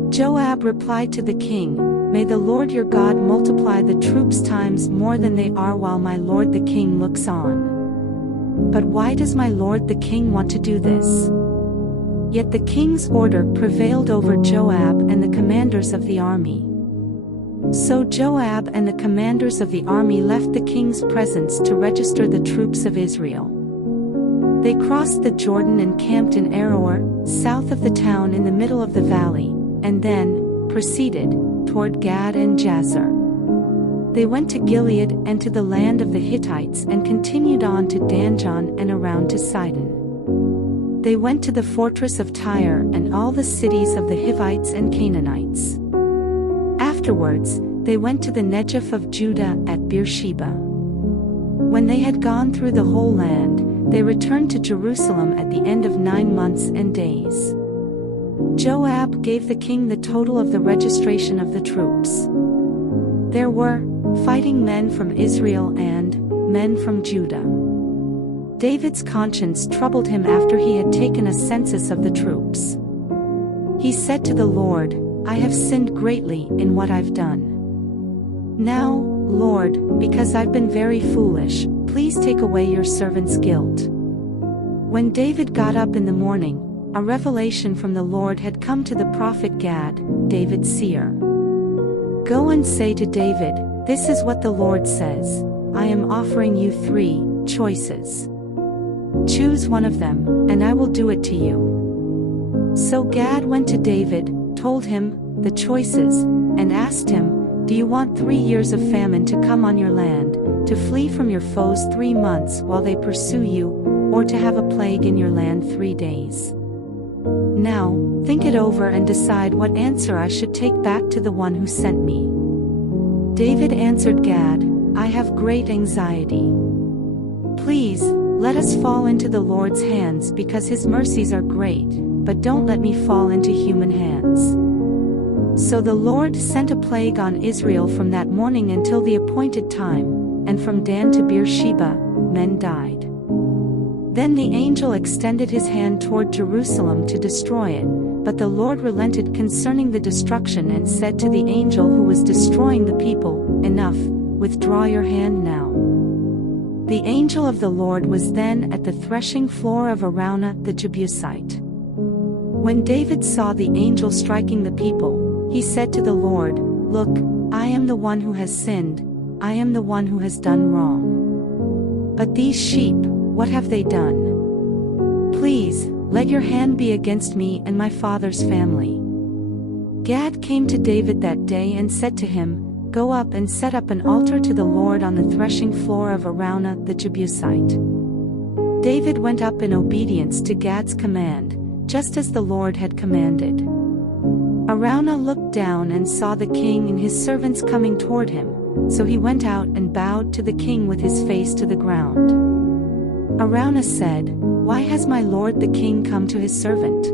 Joab replied to the king, "May the Lord your God multiply the troops times more than they are while my lord the king looks on. But why does my lord the king want to do this?" Yet the king's order prevailed over Joab and the commanders of the army. So Joab and the commanders of the army left the king's presence to register the troops of Israel. They crossed the Jordan and camped in Aroer, south of the town in the middle of the valley, and then proceeded toward Gad and Jazer. They went to Gilead and to the land of the Hittites and continued on to Danjon and around to Sidon. They went to the fortress of Tyre and all the cities of the Hivites and Canaanites. Afterwards, they went to the Negev of Judah at Beersheba. When they had gone through the whole land, they returned to Jerusalem at the end of 9 months and days. Joab gave the king the total of the registration of the troops. There were fighting men from Israel and men from Judah. David's conscience troubled him after he had taken a census of the troops. He said to the Lord, "I have sinned greatly in what I've done. Now, Lord, because I've been very foolish, please take away your servant's guilt." When David got up in the morning, a revelation from the Lord had come to the prophet Gad, David's seer. "Go and say to David, this is what the Lord says, I am offering you 3 choices. Choose one of them, and I will do it to you." So Gad went to David, told him the choices, and asked him, "Do you want 3 years of famine to come on your land, to flee from your foes 3 months while they pursue you, or to have a plague in your land 3 days? Now, think it over and decide what answer I should take back to the one who sent me." David answered Gad, "I have great anxiety. Please, let us fall into the Lord's hands because his mercies are great, but don't let me fall into human hands." So the Lord sent a plague on Israel from that morning until the appointed time, and from Dan to Beersheba, men died. Then the angel extended his hand toward Jerusalem to destroy it, but the Lord relented concerning the destruction and said to the angel who was destroying the people, "Enough, withdraw your hand now." The angel of the Lord was then at the threshing floor of Araunah the Jebusite. When David saw the angel striking the people, he said to the Lord, "Look, I am the one who has sinned, I am the one who has done wrong. But these sheep, what have they done? Please, let your hand be against me and my father's family." Gad came to David that day and said to him, "Go up and set up an altar to the Lord on the threshing floor of Araunah the Jebusite." David went up in obedience to Gad's command, just as the Lord had commanded. Araunah looked down and saw the king and his servants coming toward him, so he went out and bowed to the king with his face to the ground. Araunah said, "Why has my lord the king come to his servant?"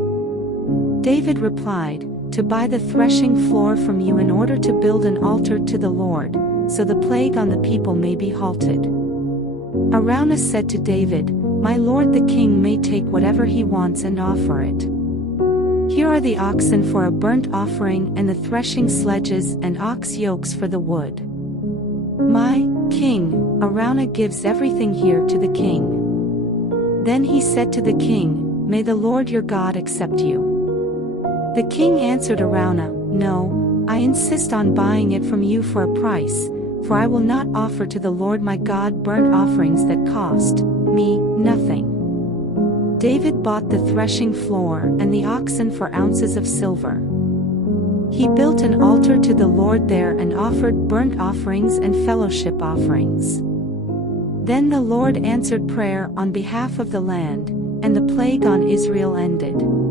David replied, "To buy the threshing floor from you in order to build an altar to the Lord, so the plague on the people may be halted." Araunah said to David, "My lord the king may take whatever he wants and offer it. Here are the oxen for a burnt offering and the threshing sledges and ox yokes for the wood. My king." Araunah gives everything here to the king. Then he said to the king, "May the Lord your God accept you." The king answered Araunah, "No, I insist on buying it from you for a price, for I will not offer to the Lord my God burnt offerings that cost me nothing." David bought the threshing floor and the oxen for ounces of silver. He built an altar to the Lord there and offered burnt offerings and fellowship offerings. Then the Lord answered prayer on behalf of the land, and the plague on Israel ended.